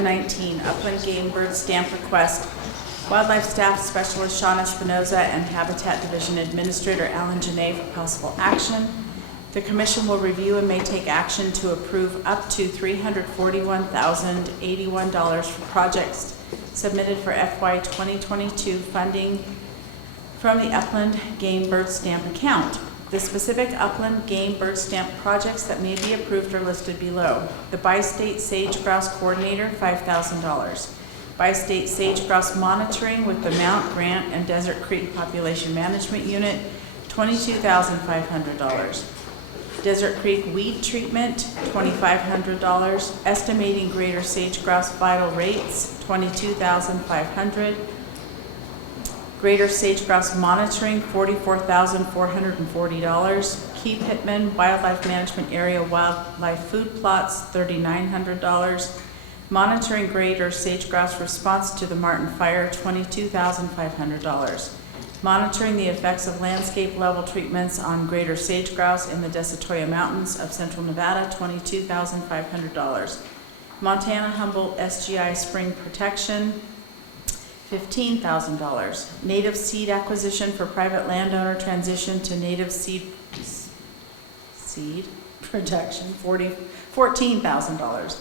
19, Upland Game Bird Stamp Request. Wildlife Staff Specialist Sean Espinoza and Habitat Division Administrator Alan Janae for possible action. The Commission will review and may take action to approve up to $341,081 for projects submitted for FY 2022 funding from the Upland Game Bird Stamp account. The specific Upland Game Bird Stamp projects that may be approved are listed below. The Bi-State Sage-Grouse Coordinator, $5,000. Bi-State Sage-Grouse Monitoring with the Mount Grant and Desert Creek Population Management Unit, $22,500. Desert Creek Weed Treatment, $2,500. Estimating Greater Sage-Grouse Vital Rates, $22,500. Greater Sage-Grouse Monitoring, $44,440. Key Pitman Wildlife Management Area Wildlife Food Plots, $3,900. Monitoring Greater Sage-Grouse Response to the Martin Fire, $22,500. Monitoring the effects of landscape level treatments on Greater Sage-Grouse in the Desatoya Mountains of Central Nevada, $22,500. Montana Humboldt SGI Spring Protection, $15,000. Native seed acquisition for private landowner transition to native seed production, $14,000.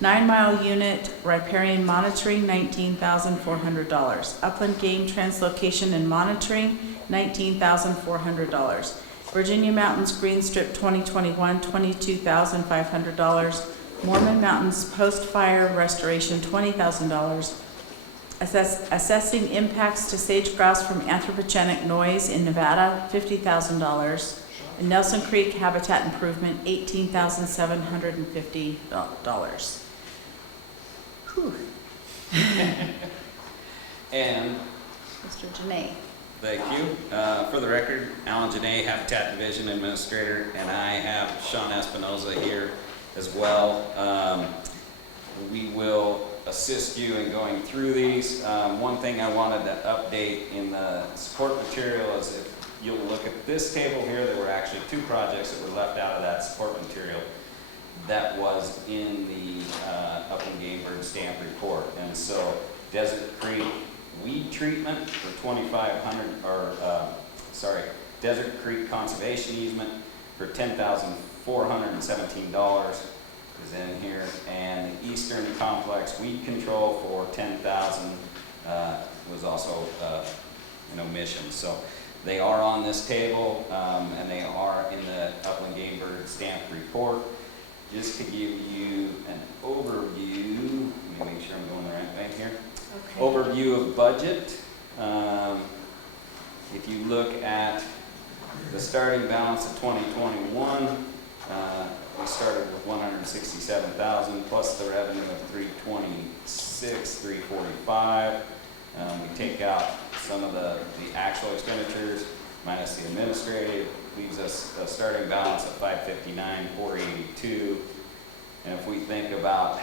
9 Mile Unit Riparian Monitoring, $19,400. Upland Game Translocation and Monitoring, $19,400. Virginia Mountains Green Strip 2021, $22,500. Mormon Mountains Post-Fire Restoration, $20,000. Assessing impacts to sage-grouse from anthropogenic noise in Nevada, $50,000. And Nelson Creek Habitat Improvement, $18,750. And Mr. Janae. thank you. For the record, Alan Janae, Habitat Division Administrator, and I have Sean Espinoza here as well. We will assist you in going through these. One thing I wanted to update in the support material is if you'll look at this table here, there were actually 2 projects that were left out of that support material that was in the Upland Game Bird Stamp report. And so Desert Creek Weed Treatment for $2,500, Desert Creek Conservation Easement for $10,417 is in here, and the Eastern Complex Weed Control for $10,000 was also an omission. So they are on this table, and they are in the Upland Game Bird Stamp report. Just to give you an overview, let me make sure I'm going the right way here. Okay. Overview of budget. If you look at the starting balance of 2021, we started with $167,000 plus the revenue of $326,345. We take out some of the actual expenditures minus the administrative, leaves us a starting balance of $559,482. And if we think about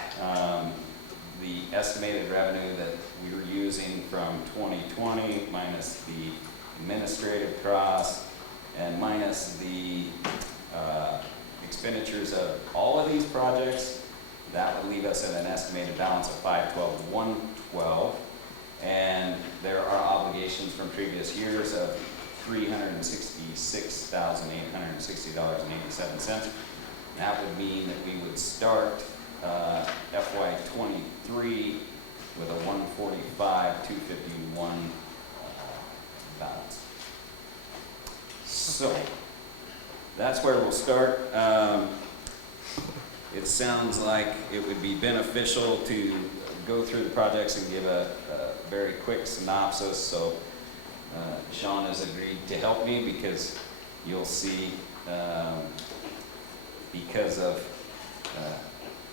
the estimated revenue that we were using from 2020 minus the administrative costs and minus the expenditures of all of these projects, that would leave us at an estimated balance of $512,112. And there are obligations from previous years of $366,860.87. That would mean that we would start FY 23 with a $145,251 balance. So that's where we'll start. It sounds like it would be beneficial to go through the projects and give a very quick synopsis. So Sean has agreed to help me because you'll see, because of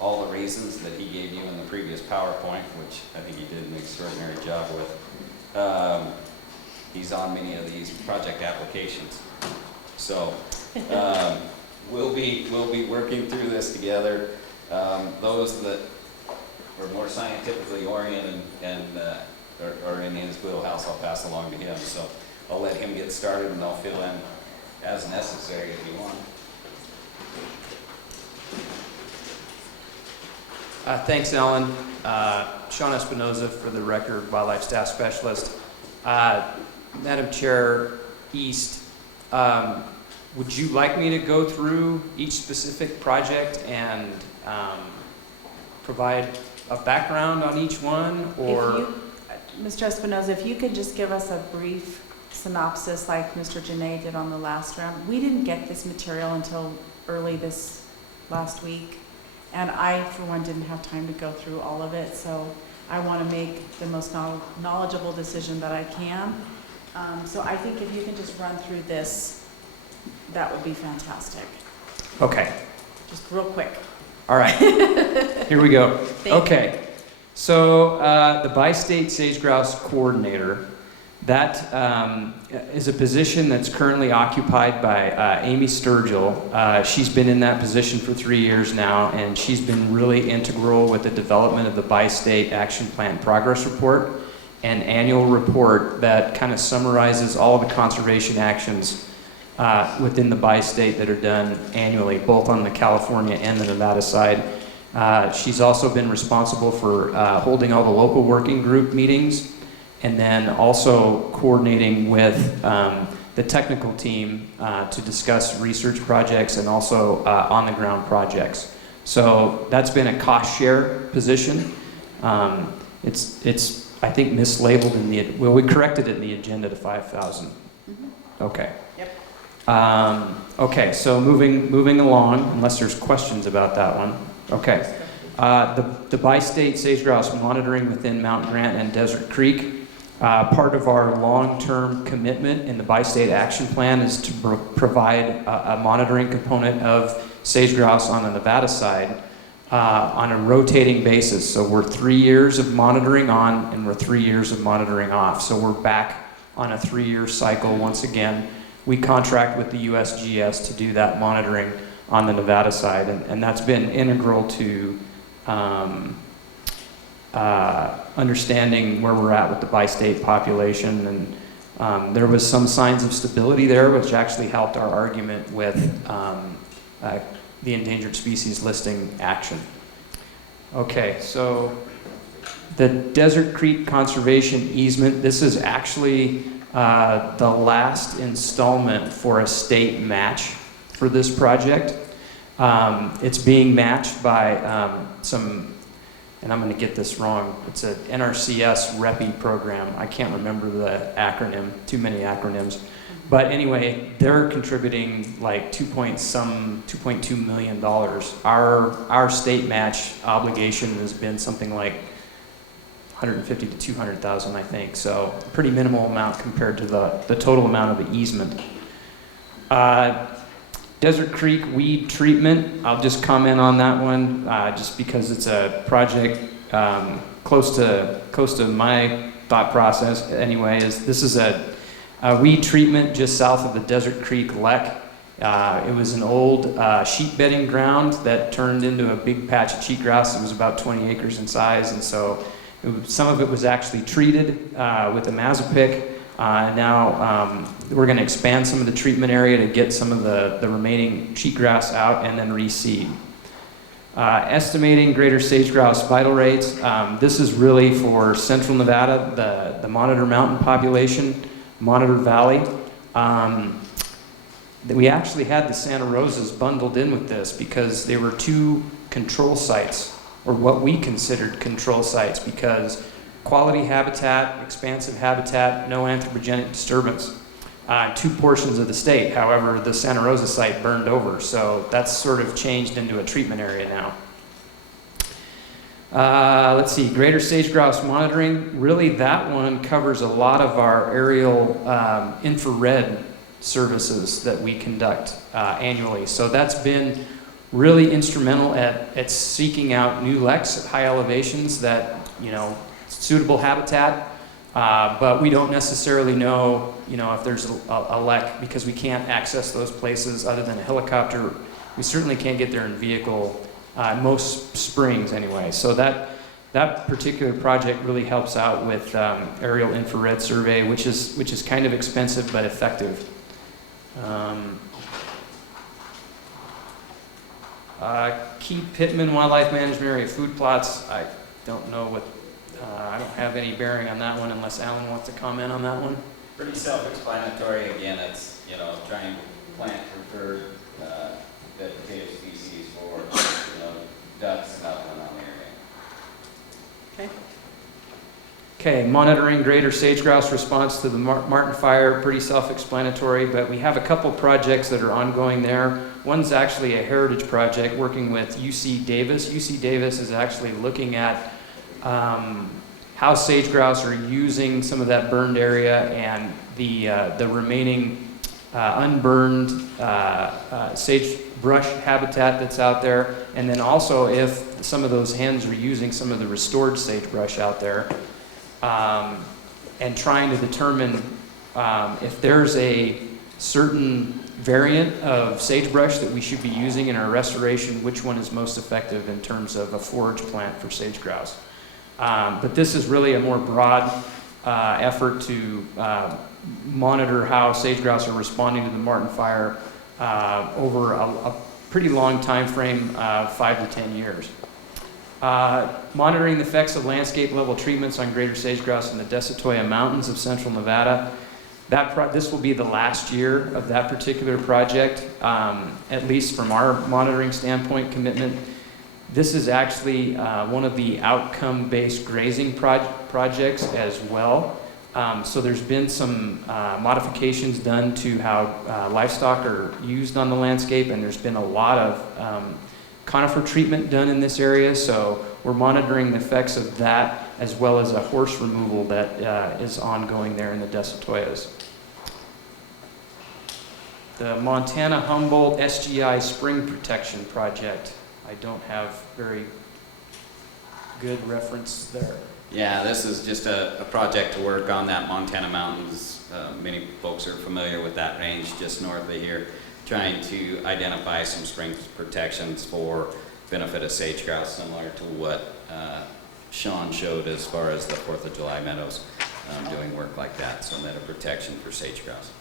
all the reasons that he gave you in the previous PowerPoint, which I think he did an extraordinary job with, he's on many of these project applications. So we'll be working through this together. Those that are more scientifically oriented and are in his wheelhouse, I'll pass along to him. So I'll let him get started and I'll fill in as necessary if you want. Thanks, Alan. Sean Espinoza, for the record, Wildlife Staff Specialist. Madam Chair, East, would you like me to go through each specific project and provide a background on each one, or? Mr. Espinoza, if you could just give us a brief synopsis like Mr. Janae did on the last round. We didn't get this material until early this last week, and I, for one, didn't have time to go through all of it, so I want to make the most knowledgeable decision that I can. So I think if you can just run through this, that would be fantastic. Okay. Just real quick. All right. Here we go. Thank you. So the Bi-State Sage-Grouse Coordinator, that is a position that's currently occupied by Amy Sturgill. She's been in that position for 3 years now, and she's been really integral with the development of the Bi-State Action Plan Progress Report, an annual report that kind of summarizes all the conservation actions within the Bi-State that are done annually, both on the California and the Nevada side. She's also been responsible for holding all the local working group meetings, and then also coordinating with the technical team to discuss research projects and also on-the-ground projects. So that's been a cost share position. It's I think mislabeled in the, well, we corrected it in the agenda to 5,000. Okay. Yep. Okay, so moving along, unless there's questions about that one. Okay. The Bi-State Sage-Grouse monitoring within Mount Grant and Desert Creek. Part of our long-term commitment in the Bi-State Action Plan is to provide a monitoring component of sage-grouse on the Nevada side on a rotating basis. So we're 3 years of monitoring on, and we're 3 years of monitoring off. So we're back on a 3-year cycle once again. We contract with the USGS to do that monitoring on the Nevada side, and that's been integral to understanding where we're at with the bi-state population. And there was some signs of stability there, which actually helped our argument with the endangered species listing action. Okay, so the Desert Creek Conservation Easement, this is actually the last installment for a state match for this project. It's being matched by some, and I'm going to get this wrong, it's a NRCS REPI program. I can't remember the acronym, too many acronyms. But anyway, they're contributing like $2.2 million. Our state match obligation has been something like 150 to 200,000, I think. So a pretty minimal amount compared to the total amount of the easement. Desert Creek weed treatment, I'll just comment on that one just because it's a project close to my thought process anyway. This is a weed treatment just south of the Desert Creek Lek. It was an old sheep bedding ground that turned into a big patch of cheatgrass. It was about 20 acres in size, and so some of it was actually treated with a Mazopic. Now we're going to expand some of the treatment area to get some of the remaining cheatgrass out and then reseed. Estimating greater sage-grouse vital rates. This is really for central Nevada, the Monitor Mountain population, Monitor Valley. We actually had the Santa Rosas bundled in with this because they were two control sites, or what we considered control sites, because quality habitat, expansive habitat, no anthropogenic disturbance. Two portions of the state. However, the Santa Rosa site burned over, so that's sort of changed into a treatment area now. Let's see, greater sage-grouse monitoring. Really, that one covers a lot of our aerial infrared services that we conduct annually. So that's been really instrumental at seeking out new leks at high elevations that, suitable habitat, but we don't necessarily know, if there's a lek, because we can't access those places other than a helicopter. We certainly can't get there in vehicle, most springs anyway. So that particular project really helps out with aerial infrared survey, which is kind of expensive but effective. Key Pitman Wildlife Management Area food plots. don't know what, I don't have any bearing on that one unless Alan wants to comment on that one. Pretty self-explanatory. Again, it's, trying to plant preferred vegetative species for, ducks and upland on the area. Okay. Okay, monitoring greater sage-grouse response to the Martin fire, pretty self-explanatory, but we have a couple projects that are ongoing there. One's actually a heritage project working with UC Davis. UC Davis is actually looking at how sage-grouse are using some of that burned area and the remaining unburned sagebrush habitat that's out there, and then also if some of those hens are using some of the restored sagebrush out there, and trying to determine if there's a certain variant of sagebrush that we should be using in our restoration, which one is most effective in terms of a forage plant for sage-grouse. But this is really a more broad effort to monitor how sage-grouse are responding to the Martin fire over a pretty long time frame, 5 to 10 years. Monitoring the effects of landscape level treatments on greater sage-grouse in the Desatoya Mountains of central Nevada. This will be the last year of that particular project, at least from our monitoring standpoint commitment. This is actually one of the outcome-based grazing projects as well. So there's been some modifications done to how livestock are used on the landscape, and there's been a lot of conifer treatment done in this area, so we're monitoring the effects of that as well as a horse removal that is ongoing there in the Desatoyas. The Montana Humboldt SGI Spring Protection Project. I don't have very good reference there. Yeah, this is just a project to work on that Montana mountains. Many folks are familiar with that range just north of here, trying to identify some spring protections for benefit of sage-grouse, similar to what Sean showed as far as the 4th of July meadows, doing work like that, so that a protection for sage-grouse.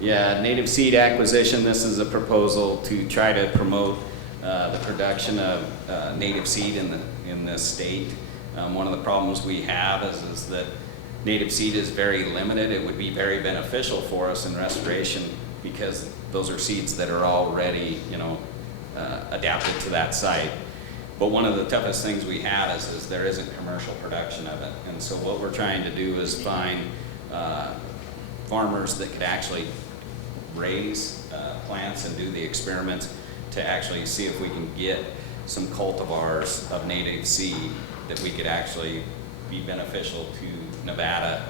Yeah, native seed acquisition. This is a proposal to try to promote the production of native seed in this state. One of the problems we have is that native seed is very limited. It would be very beneficial for us in restoration because those are seeds that are already, adapted to that site. But one of the toughest things we have is there isn't commercial production of it. And so what we're trying to do is find farmers that could actually raise plants and do the experiments to actually see if we can get some cultivars of native seed that we could actually be beneficial to Nevada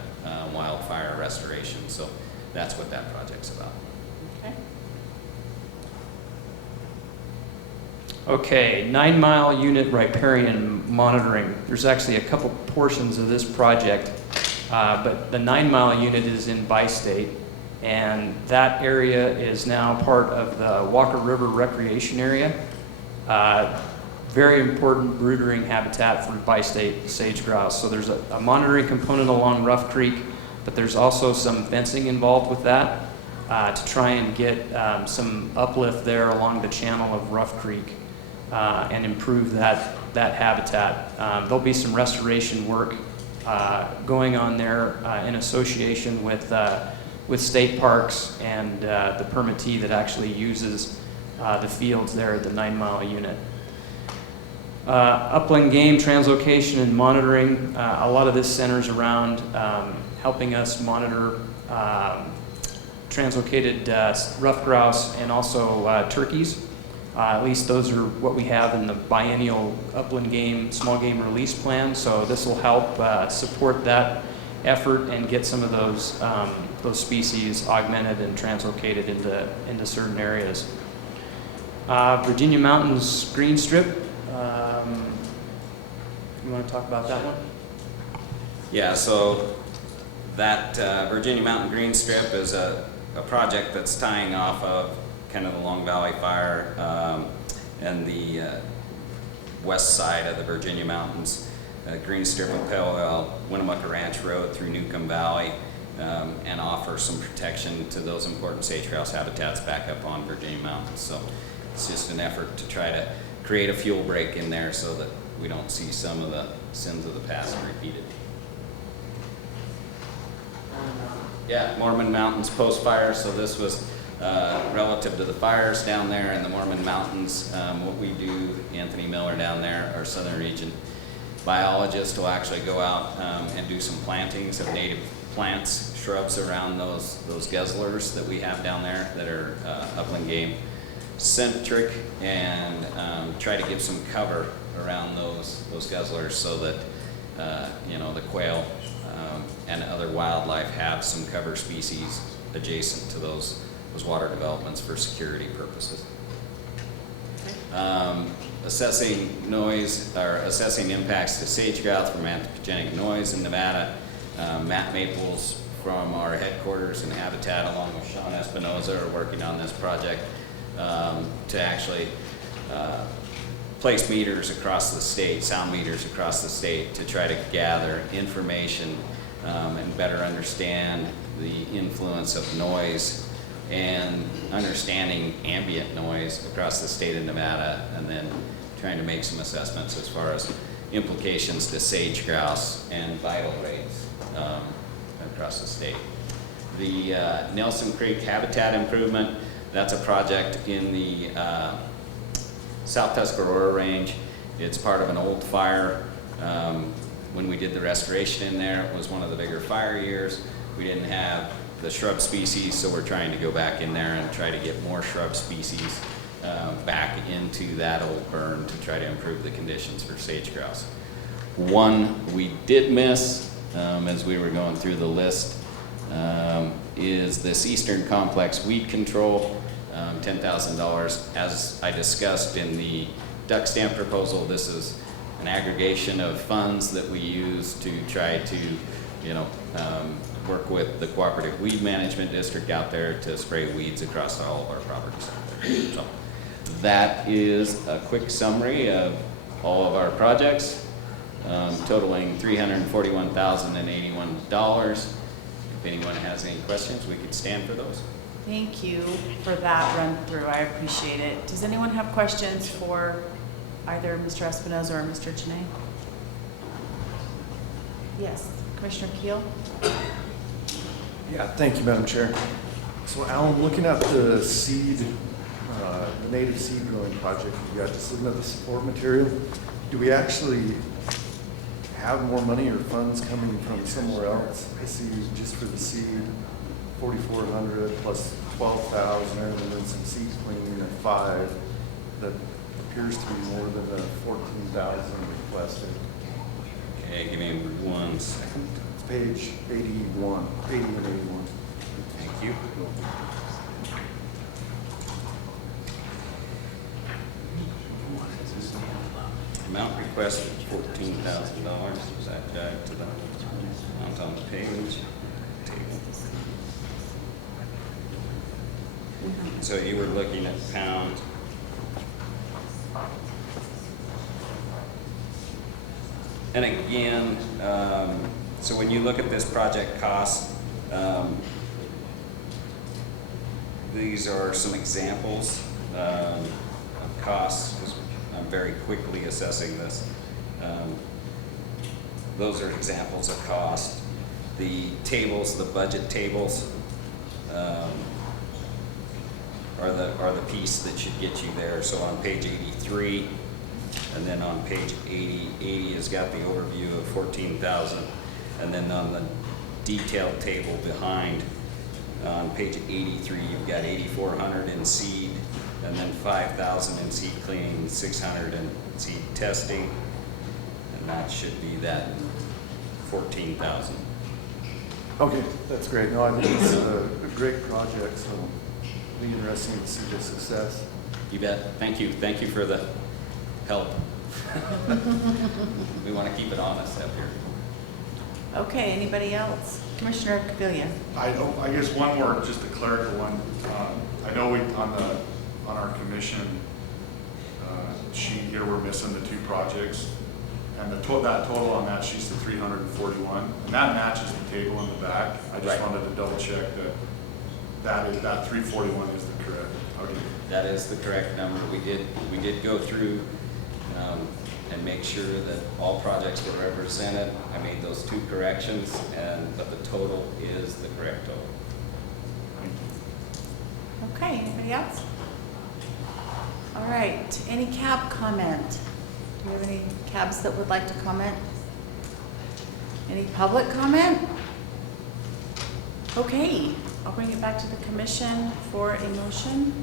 wildfire restoration. So that's what that project's about. Okay, 9 Mile Unit Riparian Monitoring. There's actually a couple portions of this project, but the 9 Mile Unit is in Bi-State, and that area is now part of the Walker River Recreation Area. Very important brooding habitat for Bi-State sage-grouse. So there's a monitoring component along Rough Creek, but there's also some fencing involved with that to try and get some uplift there along the channel of Rough Creek and improve that habitat. There'll be some restoration work going on there in association with state parks and the permittee that actually uses the fields there at the 9 Mile Unit. Upland game, translocation, and monitoring. A lot of this centers around helping us monitor translocated rough grouse and also turkeys. At least those are what we have in the biennial upland game, small game release plan. So this will help support that effort and get some of those species augmented and translocated into certain areas. Virginia Mountains green strip. You want to talk about that one? Yeah, so that Virginia Mountain Green Strip is a project that's tying off of kind of the Long Valley Fire and the west side of the Virginia Mountains. Green Strip will parallel Winnemucca Ranch Road through Newcomb Valley and offer some protection to those important sage-grouse habitats back up on Virginia Mountains. So it's just an effort to try to create a fuel break in there so that we don't see some of the sins of the past repeated. Yeah, Mormon Mountains post-fire, so this was relative to the fires down there in the Mormon Mountains. What we do, Anthony Miller down there, our Southern Region biologist, will actually go out and do some plantings of native plants, shrubs around those guzzlers that we have down there that are upland game centric, and try to give some cover around those guzzlers so that you know, the quail and other wildlife have some cover species adjacent to those water developments for security purposes. Assessing noise, or assessing impacts to sage-grouse from anthropogenic noise in Nevada. Matt Maples from our headquarters and Habitat, along with Sean Espinoza, are working on this project to actually place meters across the state, sound meters across the state, to try to gather information and better understand the influence of noise and understanding ambient noise across the state of Nevada, and then trying to make some assessments as far as implications to sage-grouse and vital rates across the state. The Nelson Creek habitat improvement, that's a project in the South Tuscarora Range. It's part of an old fire. When we did the restoration in there, it was one of the bigger fire years. We didn't have the shrub species, so we're trying to go back in there and try to get more shrub species back into that old burn to try to improve the conditions for sage-grouse. One we did miss as we were going through the list is this Eastern Complex weed control, $10,000. As I discussed in the duck stamp proposal, this is an aggregation of funds that we use to try to, you know, work with the Cooperative Weed Management District out there to spray weeds across all of our properties out there. So that is a quick summary of all of our projects, totaling $341,081. If anyone has any questions, we could stand for those. Thank you for that run through. I appreciate it. Does anyone have questions for either Mr. Espinoza or Mr. Janae? Yes, Commissioner Keel. Yeah, thank you, Madam Chair. So Alan, looking at the seed, the native seed growing project, you got just looking at the support material, do we actually have more money or funds coming from somewhere else? I see just for the seed, 4,400 plus 12,000, and then some seed cleaning at 5. That appears to be more than the 14,000 requested. Okay, give me 1 second. It's page 81, 80 and 81. Thank you. Amount requested $14,000. Is that jive to the amount on the page? Table. So you were looking at pound. And again, so when you look at this project cost, these are some examples of costs, because I'm very quickly assessing this. Those are examples of cost. The tables, the budget tables, are the piece that should get you there. So on page 83, and then on page 80 has got the overview of 14,000, and then on the detailed table behind, on page 83, you've got 8,400 in seed, and then 5,000 in seed cleaning, 600 in seed testing, and that should be that 14,000. Okay, that's great. No, I think it's a great project, so it'll be interesting to see the success. You bet. Thank you. Thank you for the help. We want to keep it honest up here. Okay, anybody else? Commissioner Cavilla. I guess one more, just a clerical one. I know we on our commission sheet here, we're missing the 2 projects, and that total on that sheet's the 341, and that matches the table in the back. I just wanted to double check that 341 is the correct Okay. That is the correct number. We did go through and make sure that all projects were represented. I made those 2 corrections, but the total is the correct total. Okay, anybody else? All right, any cab comment? Do you have any cabs that would like to comment? Any public comment? Okay, I'll bring it back to the commission for a motion,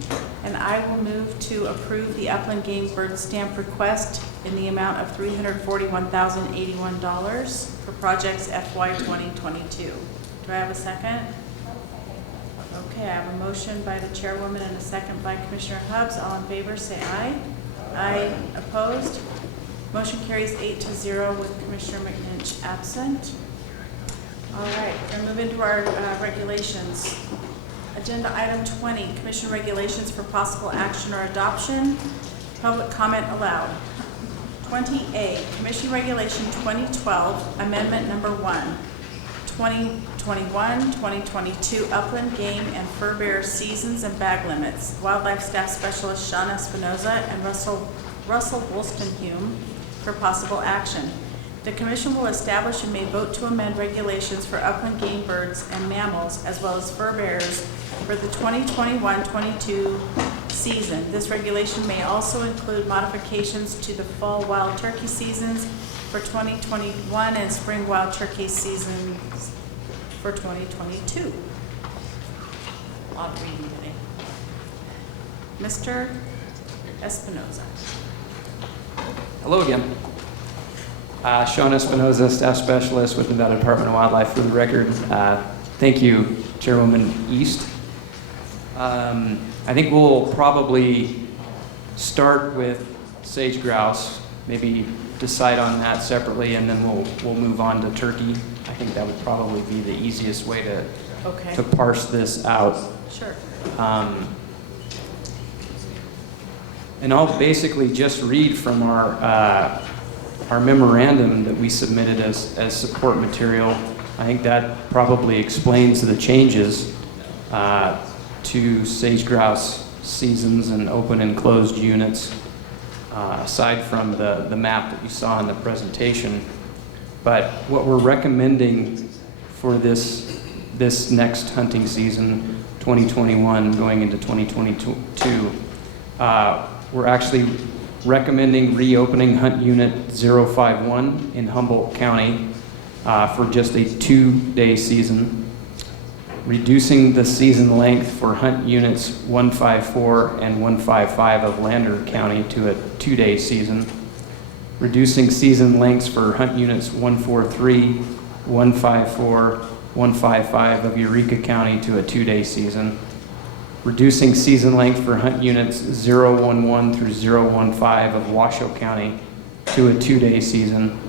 and I will move to approve the Upland Game Bird Stamp request in the amount of $341,081 for projects FY 2022. Do I have a second? Okay, I have a motion by the chairwoman and a second by Commissioner Hubbs. All in favor, say aye. Aye. Opposed? Motion carries 8-0 with Commissioner McNinch absent. All right, we're going to move into our regulations. Agenda item 20, commission regulations for possible action or adoption. Public comment allowed. 20A, Commission Regulation 2012, Amendment Number 1, 2021-2022 Upland Game and Fur Bear Seasons and Bag Limits. Wildlife Staff Specialist Sean Espinoza and Russell Wollstenhume for possible action. The Commission will establish and may vote to amend regulations for upland game birds and mammals, as well as fur bearers, for the 2021-22 season. This regulation may also include modifications to the fall wild turkey seasons for 2021 and spring wild turkey seasons for 2022. Odd reading today. Mr. Espinoza. Hello again. Sean Espinoza, Staff Specialist with the Nevada Department of Wildlife. For the record, thank you, Chairwoman East. I think we'll probably start with Sage-Grouse, maybe decide on that separately, and then we'll move on to turkey. I think that would probably be the easiest way to parse this out. Sure. And I'll basically just read from our memorandum that we submitted as support material. I think that probably explains the changes to sage-grouse seasons and open and closed units, aside from the map that you saw in the presentation. But what we're recommending for this next hunting season, 2021 going into 2022, we're actually recommending reopening Hunt Unit 051 in Humboldt County for just a 2-day season, reducing the season length for Hunt Units 154 and 155 of Lander County to a 2-day season, reducing season lengths for Hunt Units 143, 154, 155 of Eureka County to a 2-day season, reducing season length for Hunt Units 011 through 015 of Washoe County to a 2-day season,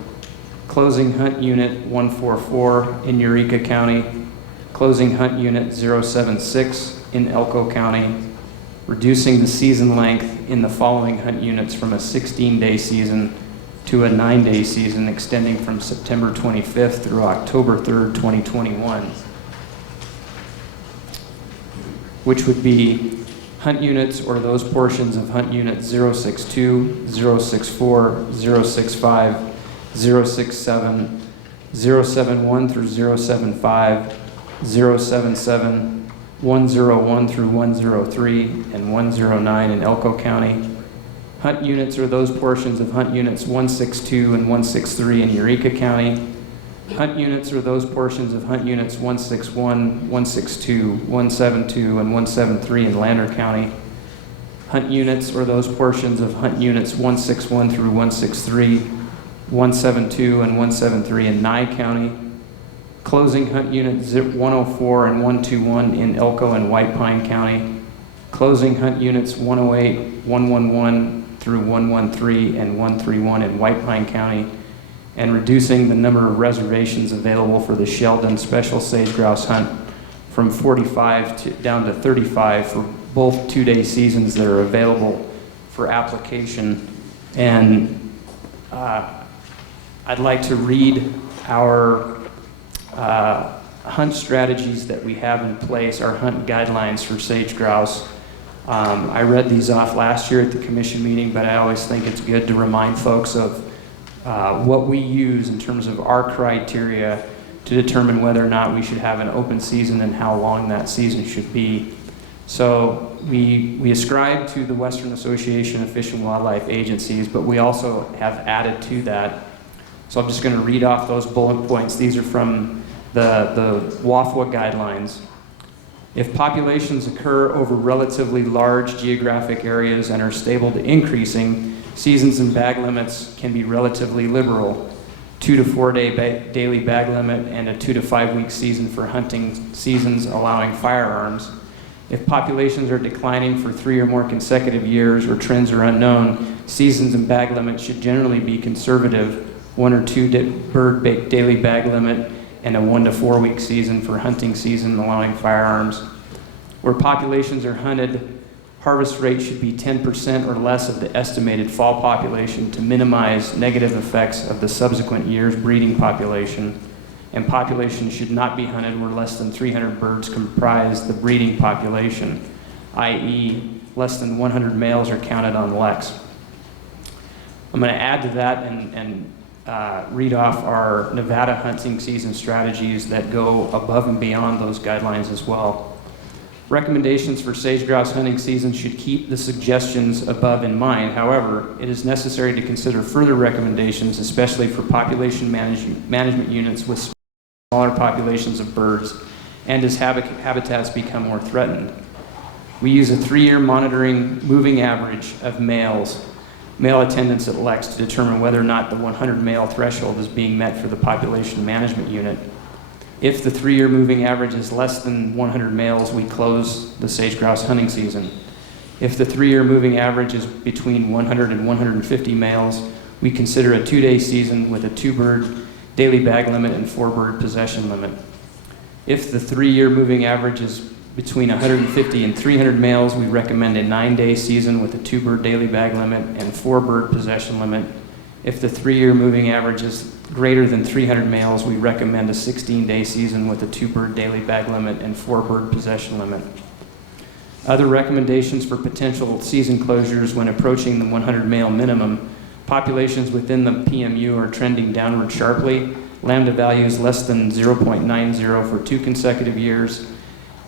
closing Hunt Unit 144 in Eureka County, closing Hunt Unit 076 in Elko County, reducing the season length in the following Hunt Units from a 16-day season to a 9-day season extending from September 25th through October 3rd, 2021. Which would be Hunt Units or those portions of Hunt Unit 062, 064, 065, 067, 071 through 075, 077, 101 through 103, and 109 in Elko County. Hunt Units are those portions of Hunt Units 162 and 163 in Eureka County. Hunt Units are those portions of Hunt Units 161, 162, 172, and 173 in Lander County. Hunt Units are those portions of Hunt Units 161 through 163, 172, and 173 in Nye County. Closing Hunt Units 104 and 121 in Elko and White Pine County. Closing Hunt Units 108, 111 through 113 and 131 in White Pine County, and reducing the number of reservations available for the Sheldon Special Sage-Grouse Hunt from 45 down to 35 for both 2-day seasons that are available for application. And I'd like to read our hunt strategies that we have in place, our hunt guidelines for sage-grouse. I read these off last year at the commission meeting, but I always think it's good to remind folks of what we use in terms of our criteria to determine whether or not we should have an open season and how long that season should be. So we ascribe to the Western Association of Fish and Wildlife Agencies, but we also have added to that. So I'm just going to read off those bullet points. These are from the WAFWA guidelines. If populations occur over relatively large geographic areas and are stable to increasing, seasons and bag limits can be relatively liberal. 2 to 4 day daily bag limit and a 2 to 5 week season for hunting seasons allowing firearms. If populations are declining for 3 or more consecutive years or trends are unknown, seasons and bag limits should generally be conservative, 1 or 2 bird daily bag limit and a 1 to 4 week season for hunting season allowing firearms. Where populations are hunted, harvest rate should be 10% or less of the estimated fall population to minimize negative effects of the subsequent year's breeding population. And populations should not be hunted where less than 300 birds comprise the breeding population, i.e. less than 100 males are counted on leks. I'm going to add to that and read off our Nevada hunting season strategies that go above and beyond those guidelines as well. Recommendations for sage-grouse hunting season should keep the suggestions above in mind. However, it is necessary to consider further recommendations, especially for population management units with smaller populations of birds and as habitats become more threatened. We use a 3-year monitoring moving average of male attendance at leks to determine whether or not the 100 male threshold is being met for the population management unit. If the 3-year moving average is less than 100 males, we close the sage-grouse hunting season. If the 3-year moving average is between 100 and 150 males, we consider a 2-day season with a 2-bird daily bag limit and 4-bird possession limit. If the 3-year moving average is between 150 and 300 males, we recommend a 9-day season with a 2-bird daily bag limit and 4-bird possession limit. If the 3-year moving average is greater than 300 males, we recommend a 16-day season with a 2-bird daily bag limit and 4-bird possession limit. Other recommendations for potential season closures when approaching the 100 male minimum: populations within the PMU are trending downward sharply, lambda values less than 0.90 for 2 consecutive years,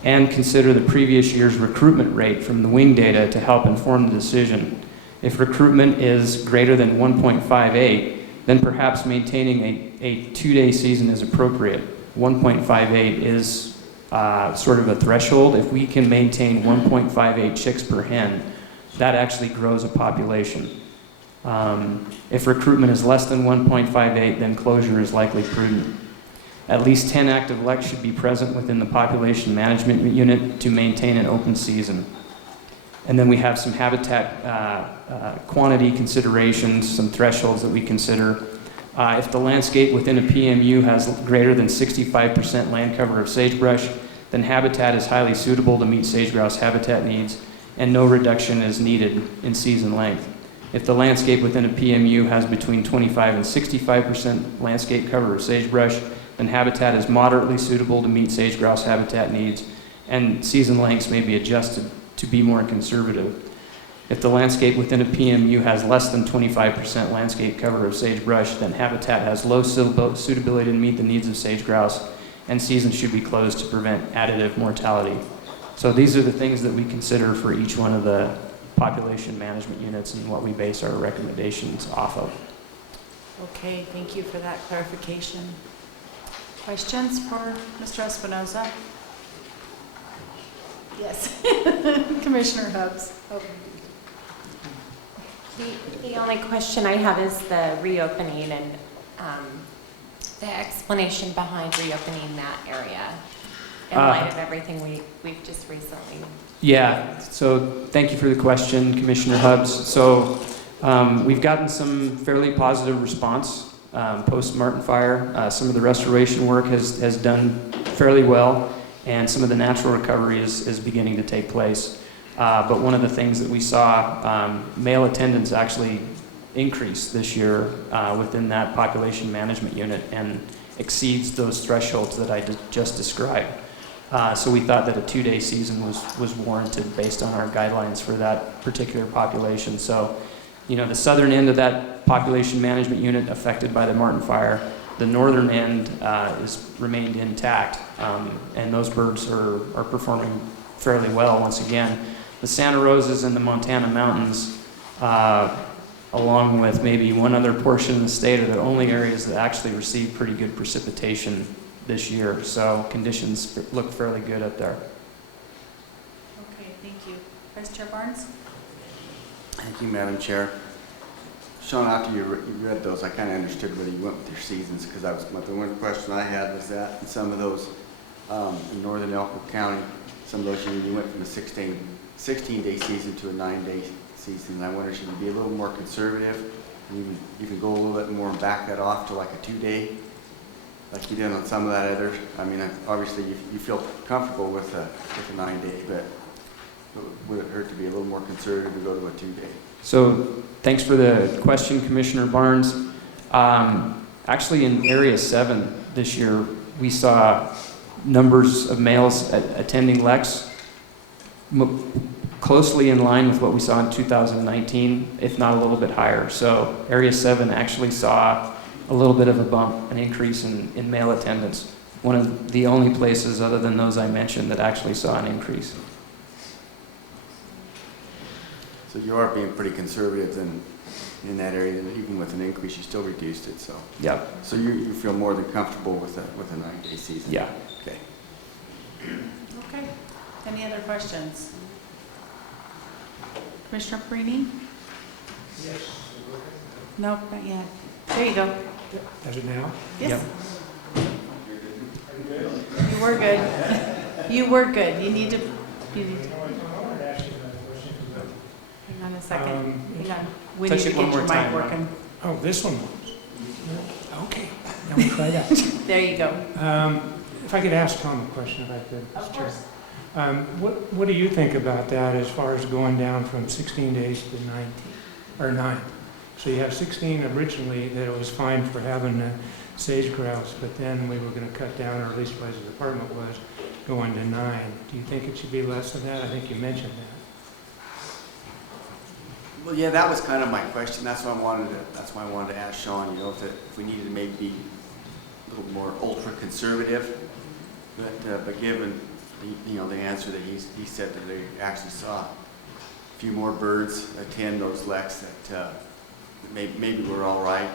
and consider the previous year's recruitment rate from the wing data to help inform the decision. If recruitment is greater than 1.58, then perhaps maintaining a 2-day season is appropriate. 1.58 is sort of a threshold. If we can maintain 1.58 chicks per hen, that actually grows a population. If recruitment is less than 1.58, then closure is likely prudent. At least 10 active leks should be present within the population management unit to maintain an open season. And then we have some habitat quantity considerations, some thresholds that we consider. If the landscape within a PMU has greater than 65% land cover of sagebrush, then habitat is highly suitable to meet sage-grouse habitat needs, and no reduction is needed in season length. If the landscape within a PMU has between 25 and 65% landscape cover of sagebrush, then habitat is moderately suitable to meet sage-grouse habitat needs, and season lengths may be adjusted to be more conservative. If the landscape within a PMU has less than 25% landscape cover of sagebrush, then habitat has low suitability to meet the needs of sage-grouse, and seasons should be closed to prevent additive mortality. So these are the things that we consider for each one of the population management units and what we base our recommendations off of. Okay, thank you for that clarification. Questions for Mr. Espinoza? Yes. Commissioner Hubbs. Okay. The only question I have is the reopening and the explanation behind reopening that area in light of everything we've just recently. Yeah, so thank you for the question, Commissioner Hubbs. So we've gotten some fairly positive response post-Martin Fire. Some of the restoration work has done fairly well, and some of the natural recovery is beginning to take place. But one of the things that we saw, male attendance actually increased this year within that population management unit and exceeds those thresholds that I just described. So we thought that a 2-day season was warranted based on our guidelines for that particular population. So, you know, the southern end of that population management unit affected by the Martin fire, the northern end is remained intact, and those birds are performing fairly well once again. The Santa Rosas and the Montana mountains, along with maybe one other portion of the state, are the only areas that actually receive pretty good precipitation this year. So conditions look fairly good up there. Okay, thank you. Vice Chair Barnes? Thank you, Madam Chair. Sean, after you read those, I kind of understood where you went with your seasons, because the one question I had was that in some of those in northern Elko County, some of those you went from a 16-day season to a 9-day season. And I wonder, should you be a little more conservative and even go a little bit more and back that off to like a 2-day, like you did on some of that other? I mean, obviously you feel comfortable with a 9-day, but would it hurt to be a little more conservative to go to a 2-day? So thanks for the question, Commissioner Barnes. Actually, in Area 7 this year, we saw numbers of males attending LEX closely in line with what we saw in 2019, if not a little bit higher. So Area 7 actually saw a little bit of a bump, an increase in male attendance. One of the only places other than those I mentioned that actually saw an increase. So you are being pretty conservative in that area, and even with an increase, you still reduced it. So Yeah. So you feel more than comfortable with a 9-day season? Yeah. Okay. Okay. Any other questions? Commissioner Perini? Yes. No, not yet. There you go. Does it now? Yes. You were good. You were good. You need to. I wanted to ask you another question. Hang on a second. Hang on. We Touch need to it one get your more mic time, working. Oh, this one. Okay, now we try that. There you go. If I could ask Tom a question, if I could. Of Mr. Chair. course. What do you think about that as far as going down from 16 days to 19, or 9? So you have 16 originally that it was fine for having sage-grouse, but then we were going to cut down, or at least as the department was, going to 9. Do you think it should be less than that? I think you mentioned that. Well, yeah, that was kind of my question. That's why I wanted to ask Sean. You know, if we needed to maybe be a little more ultra conservative, but given the answer that he said that they actually saw a few more birds attend those leks, that maybe we're all right.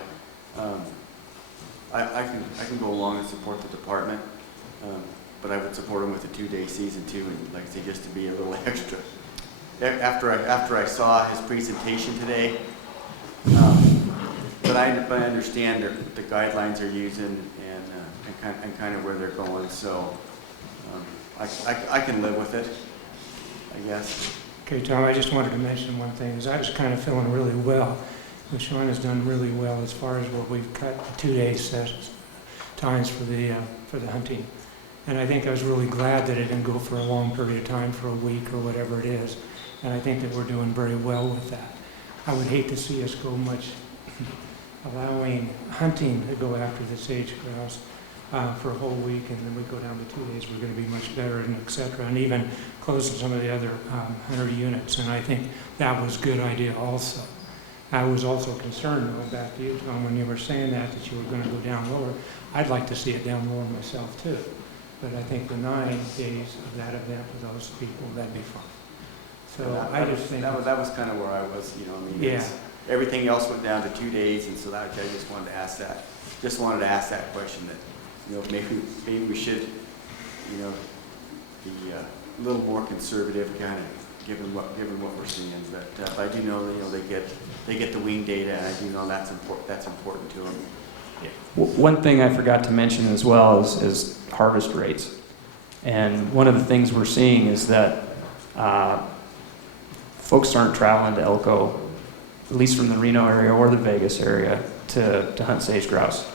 I can go along and support the department, but I would support them with a 2-day season too, and like I say, just to be a little extra. After I saw his presentation today, but I understand the guidelines they're using and kind of where they're going. So I can live with it, I guess. Okay, Tom, I just wanted to mention one thing, is I was kind of feeling really well. And Sean has done really well as far as what we've cut the 2-day times for the hunting. And I think I was really glad that it didn't go for a long period of time, for a week or whatever it is. And I think that we're doing very well with that. I would hate to see us go much, allowing hunting to go after the sage-grouse for a whole week, and then we go down to 2 days, we're going to be much better, and et cetera, and even closing some of the other hunter units. And I think that was a good idea also. I was also concerned, going back to you, Tom, when you were saying that you were going to go down lower. I'd like to see it down lower myself too. But I think the 9 days of that event for those people, that'd be fine. So I just think... That was kind of where I was, you know, I mean, yeah. Everything else went down to 2 days, and so that I just wanted to ask that. Just wanted to ask that question, that, you know, maybe we should, you know, be a little more conservative, kind of, given what we're seeing. But I do know, you know, they get the wing data, and I do know that's important to them. Yeah. One thing I forgot to mention as well is harvest rates. And one of the things we're seeing is that folks aren't traveling to Elko, at least from the Reno area or the Vegas area, to hunt sage-grouse.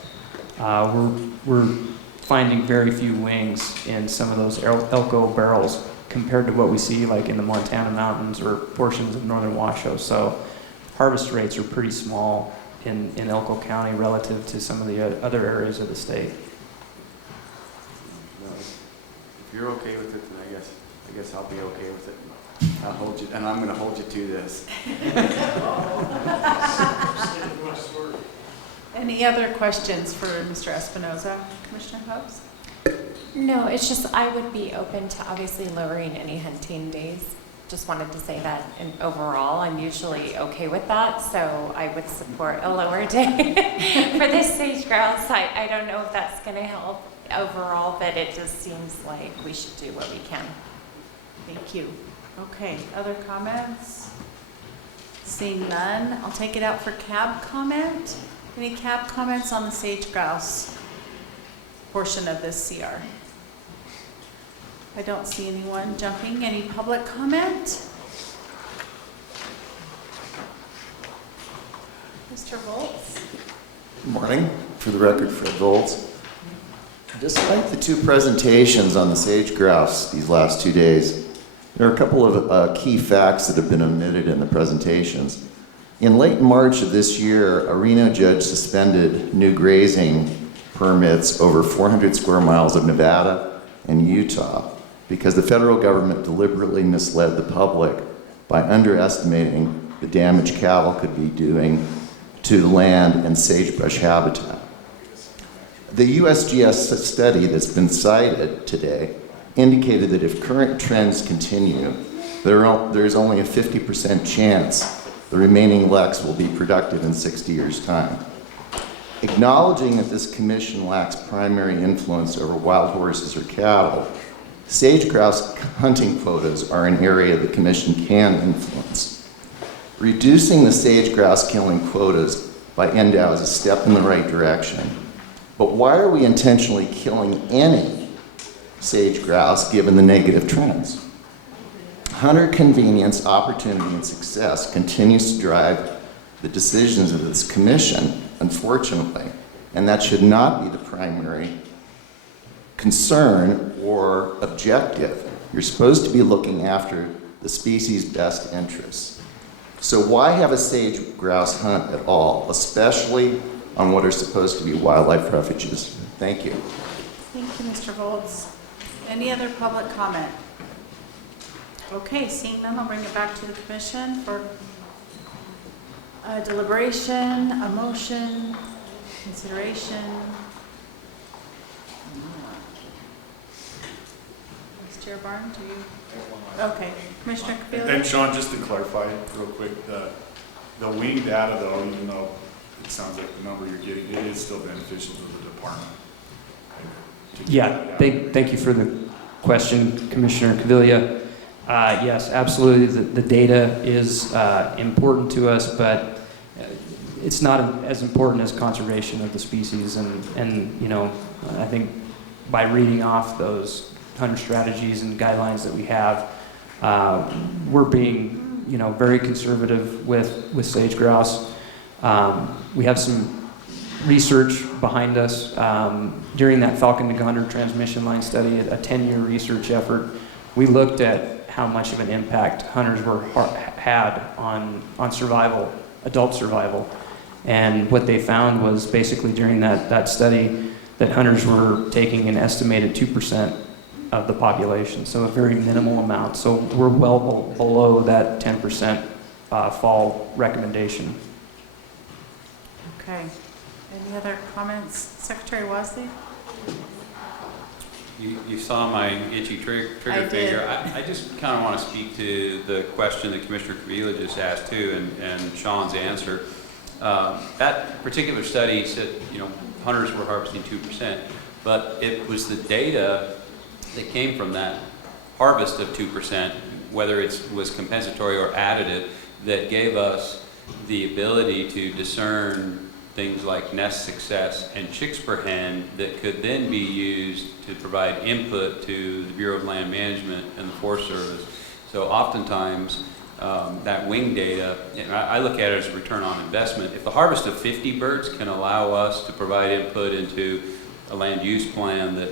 We're finding very few wings in some of those Elko barrels compared to what we see like in the Montana mountains or portions of northern Washoe. So harvest rates are pretty small in Elko County relative to some of the other areas of the state. Well, if If you're okay with it, then I guess I'll be okay with it. I'll hold you, and I'm gonna hold you to this. Any other questions for Mr. Espinoza? Commissioner Hobbs? No, it's just I would be open to obviously lowering any hunting days. Just wanted to say that, and overall, I'm usually okay with that, so I would support a lower day for this sage-grouse. I don't know if that's going to help overall, but it just seems like we should do what we can. Thank you. Okay, other comments? Seeing none, I'll take it out for cab comment. Any cab comments on the sage-grouse portion of this CR? I don't see anyone jumping. Any public comment? Mr. Volz? Good morning. For the record, Fred Volz. Despite the two presentations on the sage-grouse these last 2 days, there are a couple of key facts that have been omitted in the presentations. In late March of this year, a Reno judge suspended new grazing permits over 400 square miles of Nevada and Utah because the federal government deliberately misled the public by underestimating the damage cattle could be doing to land and sagebrush habitat. The USGS study that's been cited today indicated that if current trends continue, there's only a 50% chance the remaining leks will be productive in 60 years' time. Acknowledging that this commission lacks primary influence over wild horses or cattle, sage-grouse hunting quotas are an area the commission can influence. Reducing the sage-grouse killing quotas by NDOW is a step in the right direction. But why are we intentionally killing any sage-grouse given the negative trends? Hunter convenience, opportunity, and success continues to drive the decisions of this commission, unfortunately, and that should not be the primary concern or objective. You're supposed to be looking after the species' best interests. So why have a sage-grouse hunt at all, especially on what are supposed to be wildlife refuges? Thank you. Thank you, Mr. Volz. Any other public comment? Okay, seeing none, I'll bring it back to the commission for deliberation, a motion, consideration. Vice Chair Barnes, do you? Okay, Commissioner Quail. And Sean, just to clarify real quick, the wing data though, even though it sounds like the number you're getting, it is still beneficial to the department. Yeah, thank you for the question, Commissioner Cavilla. Yes, absolutely, the data is important to us, but it's not as important as conservation of the species. And you know, I think by reading off those hunter strategies and guidelines that we have, we're being, you know, very conservative with sage-grouse. We have some research behind us. During that Falcon to Gondar transmission line study, a 10-year research effort, we looked at how much of an impact hunters had on survival, adult survival. And what they found was basically during that study that hunters were taking an estimated 2% of the population, so a very minimal amount. So we're well below that 10% fall recommendation. Okay. Any other comments? Secretary Wasley? You saw my itchy trigger I finger. did. I just kind of want to speak to the question that Commissioner Cavilla just asked too, and Sean's answer. That particular study said, you know, hunters were harvesting 2%, but it was the data that came from that harvest of 2%, whether it was compensatory or additive, that gave us the ability to discern things like nest success and chicks per hen that could then be used to provide input to the Bureau of Land Management and the Forest Service. So oftentimes, that wing data, I look at it as a return on investment. If the harvest of 50 birds can allow us to provide input into a land use plan that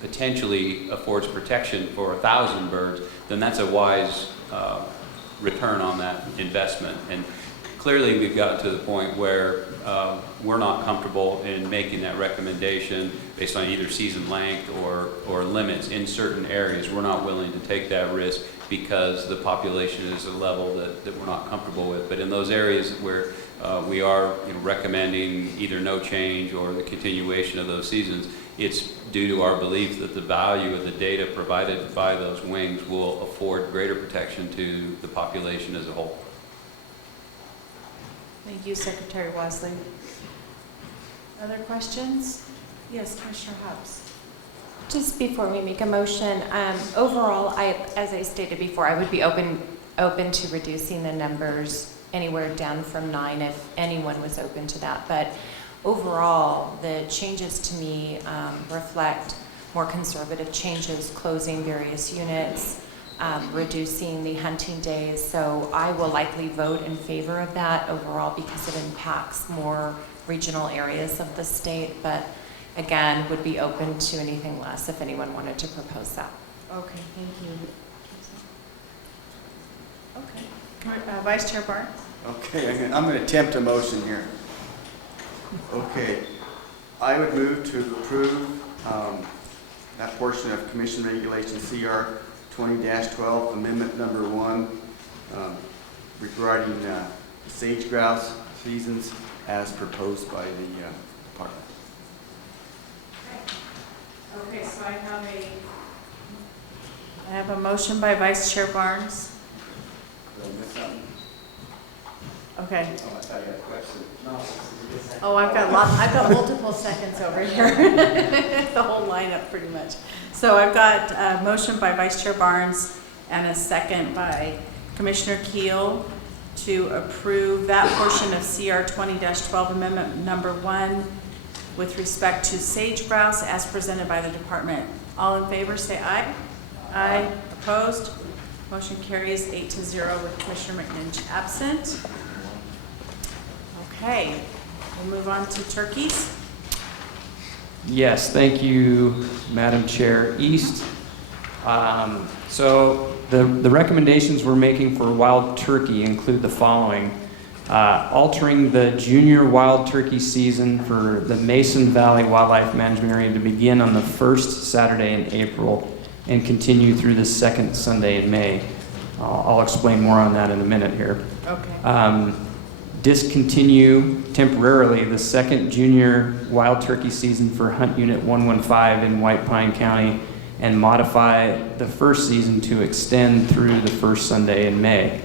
potentially affords protection for 1,000 birds, then that's a wise return on that investment. And clearly we've gotten to the point where we're not comfortable in making that recommendation based on either season length or limits in certain areas. We're not willing to take that risk because the population is a level that we're not comfortable with. But in those areas where we are recommending either no change or the continuation of those seasons, it's due to our belief that the value of the data provided by those wings will afford greater protection to the population as a whole. Thank you, Secretary Wesley. Other questions? Yes, Commissioner Hobbs. Just before we make a motion, overall, as I stated before, I would be open to reducing the numbers anywhere down from 9 if anyone was open to that. But overall, the changes to me reflect more conservative changes, closing various units, reducing the hunting days. So I will likely vote in favor of that overall because it impacts more regional areas of the state. But again, would be open to anything less if anyone wanted to propose that. Okay, thank you. Okay. Vice Chair Barnes? Okay, I'm going to attempt a motion here. Okay, I would move to approve that portion of Commission Regulation CR 20-12, Amendment Number 1, regarding sage-grouse seasons as proposed by the department. Okay, so I have a motion by Vice Chair Barnes. Did I miss something? Okay. Oh, I thought you had a question. Oh, I've got multiple seconds over here. The whole lineup pretty much. So I've got a motion by Vice Chair Barnes and a second by Commissioner Keel to approve that portion of CR 20-12 Amendment Number 1 with respect to sage-grouse as presented by the department. All in favor say aye. Aye. Opposed? Motion carries 8-0 with Commissioner McNinch absent. Okay, we'll move on to turkeys. Yes, thank you, Madam Chair. East. So the recommendations we're making for wild turkey include the following. Altering the junior wild turkey season for the Mason Valley Wildlife Management Area to begin on the first Saturday in April and continue through the second Sunday in May. I'll explain more on that in a minute here. Okay. Discontinue temporarily the second junior wild turkey season for Hunt Unit 115 in White Pine County and modify the first season to extend through the first Sunday in May.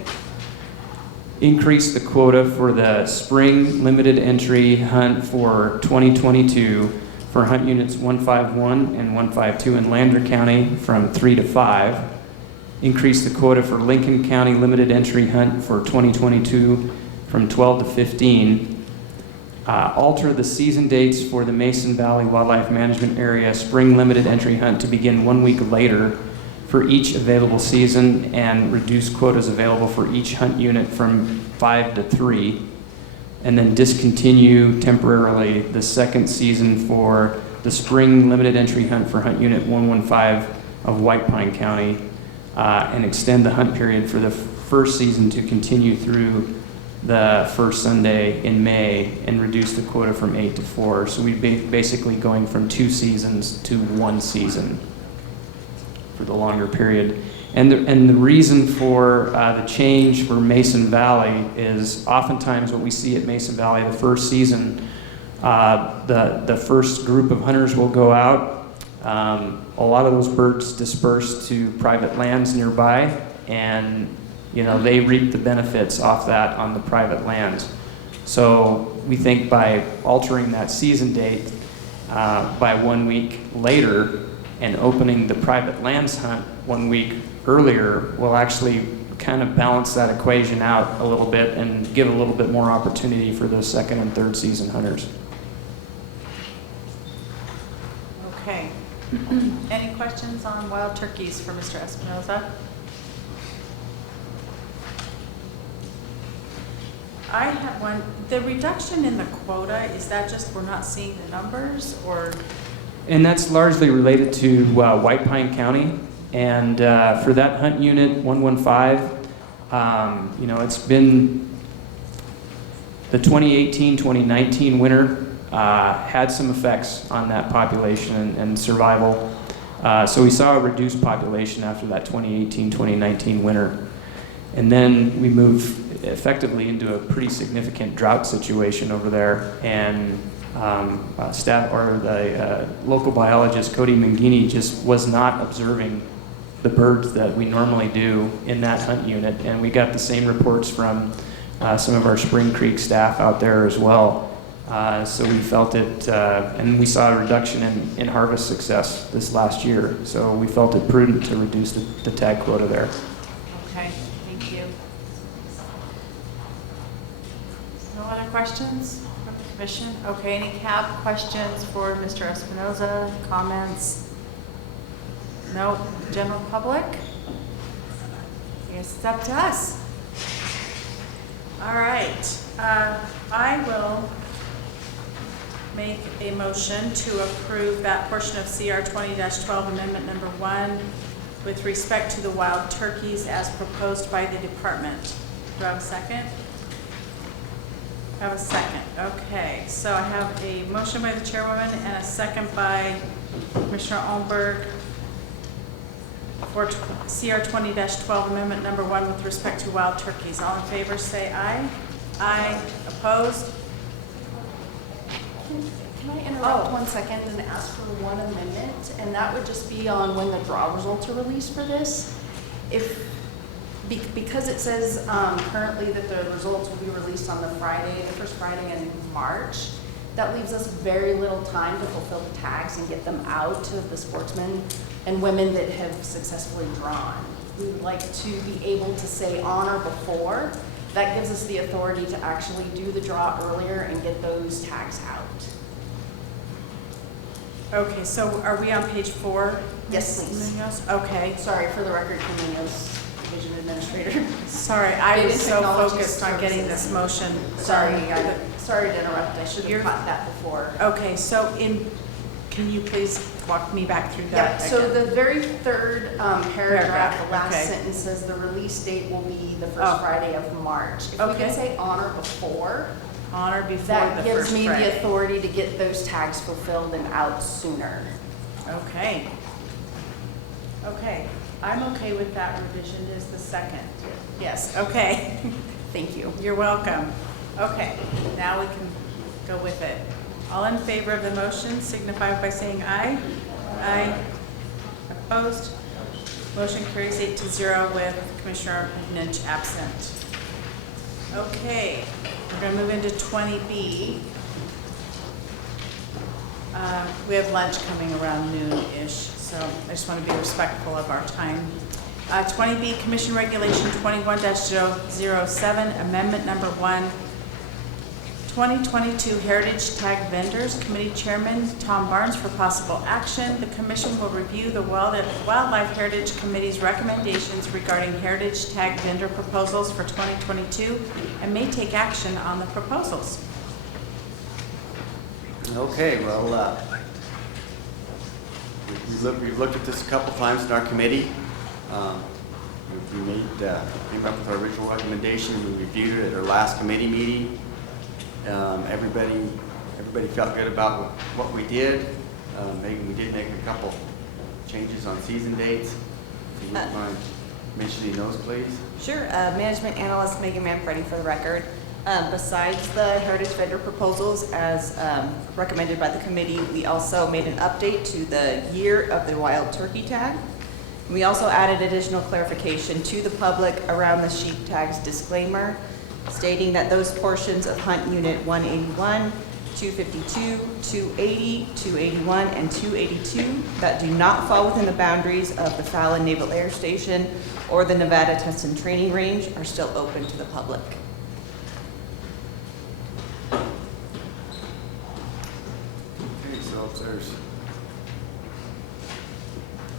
Increase the quota for the spring limited entry hunt for 2022 for Hunt Units 151 and 152 in Lander County from 3 to 5. Increase the quota for Lincoln County limited entry hunt for 2022 from 12 to 15. Alter the season dates for the Mason Valley Wildlife Management Area spring limited entry hunt to begin 1 week later for each available season and reduce quotas available for each hunt unit from 5 to 3. And then discontinue temporarily the second season for the spring limited entry hunt for Hunt Unit 115 of White Pine County and extend the hunt period for the first season to continue through the first Sunday in May and reduce the quota from 8 to 4. So we'd be basically going from 2 seasons to 1 season for the longer period. And the reason for the change for Mason Valley is oftentimes what we see at Mason Valley the first season, the first group of hunters will go out. A lot of those birds disperse to private lands nearby, and they reap the benefits off that on the private lands. So we think by altering that season date by 1 week later and opening the private lands hunt 1 week earlier will actually kind of balance that equation out a little bit and give a little bit more opportunity for those second and third season hunters. Okay. Any questions on wild turkeys for Mr. Espinoza? I have one. The reduction in the quota, is that just we're not seeing the numbers, or? And that's largely related to White Pine County. And for that Hunt Unit 115, it's been The 2018-2019 winter had some effects on that population and survival. So we saw a reduced population after that 2018-2019 winter. And then we moved effectively into a pretty significant drought situation over there. And staff, or the local biologist, Cody Mangini, just was not observing the birds that we normally do in that hunt unit. And we got the same reports from some of our Spring Creek staff out there as well. So we felt it, and we saw a reduction in harvest success this last year. So we felt it prudent to reduce the tag quota there. Okay, thank you. No other questions from the commission? Okay, any CAB questions for Mr. Espinoza? Comments? No. General public? I guess it's up to us. All right. I will make a motion to approve that portion of CR 20-12 amendment number 1 with respect to the wild turkeys as proposed by the department. Do I have a second? I have a second. Okay, so I have a motion by the chairwoman and a second by Commissioner Olmberg for CR 20-12 amendment number 1 with respect to wild turkeys. All in favor say aye. Aye. Opposed? Can I interrupt 1 second and ask for one amendment? And that would just be on when the draw results are released for this. Because it says currently that the results will be released on the first Friday in March, that leaves us very little time to fulfill the tags and get them out to the sportsmen and women that have successfully drawn. We would like to be able to say on or before. That gives us the authority to actually do the draw earlier and get those tags out. Okay, so are we on page 4? Yes, please. Munoz? Okay. Sorry, for the record, Munoz, Division Administrator. Sorry, I was Data so Technology focused on getting this motion. Sorry, done. sorry to interrupt. I should You're- have caught that before. Okay, so can you please walk me back through that? Yeah, so again? the very third paragraph, Paragraph, the last okay. sentence says the release date will be the Oh. first Friday of March. If we Okay. can say on or before, Honor before the that gives first me Friday. the authority to get those tags fulfilled and out sooner. Okay. Okay, I'm okay with that revision is the second. Yes, okay. Thank you. You're welcome. Okay, now we can go with it. All in favor of the motion signify by saying aye. Aye. Opposed? Motion carries 8-0 with Commissioner Lynch absent. Okay, we're going to move into 20B. We have lunch coming around noon-ish, so I just want to be respectful of our time. 20B, Commission Regulation 21-007, Amendment Number 1, 2022 Heritage Tag Vendors. Committee Chairman Tom Barnes for possible action. The Commission will review the Wildlife Heritage Committee's recommendations regarding heritage tag vendor proposals for 2022 and may take action on the proposals. Okay, well, we've looked at this a couple times in our committee. We came up with our original recommendation. We reviewed it at our last committee meeting. Everybody felt good about what we did. Maybe we did make a couple changes on season dates. If you wouldn't mind mentioning those, please. Sure. Management Analyst Megan Manfredi for the record. Besides the heritage vendor proposals as recommended by the committee, we also made an update to the year of the wild turkey tag. We also added additional clarification to the public around the sheep tags disclaimer, stating that those portions of Hunt Unit 181, 252, 280, 281, and 282 that do not fall within the boundaries of the Fallon Naval Air Station or the Nevada Test and Training Range are still open to the public. Okay, so if there's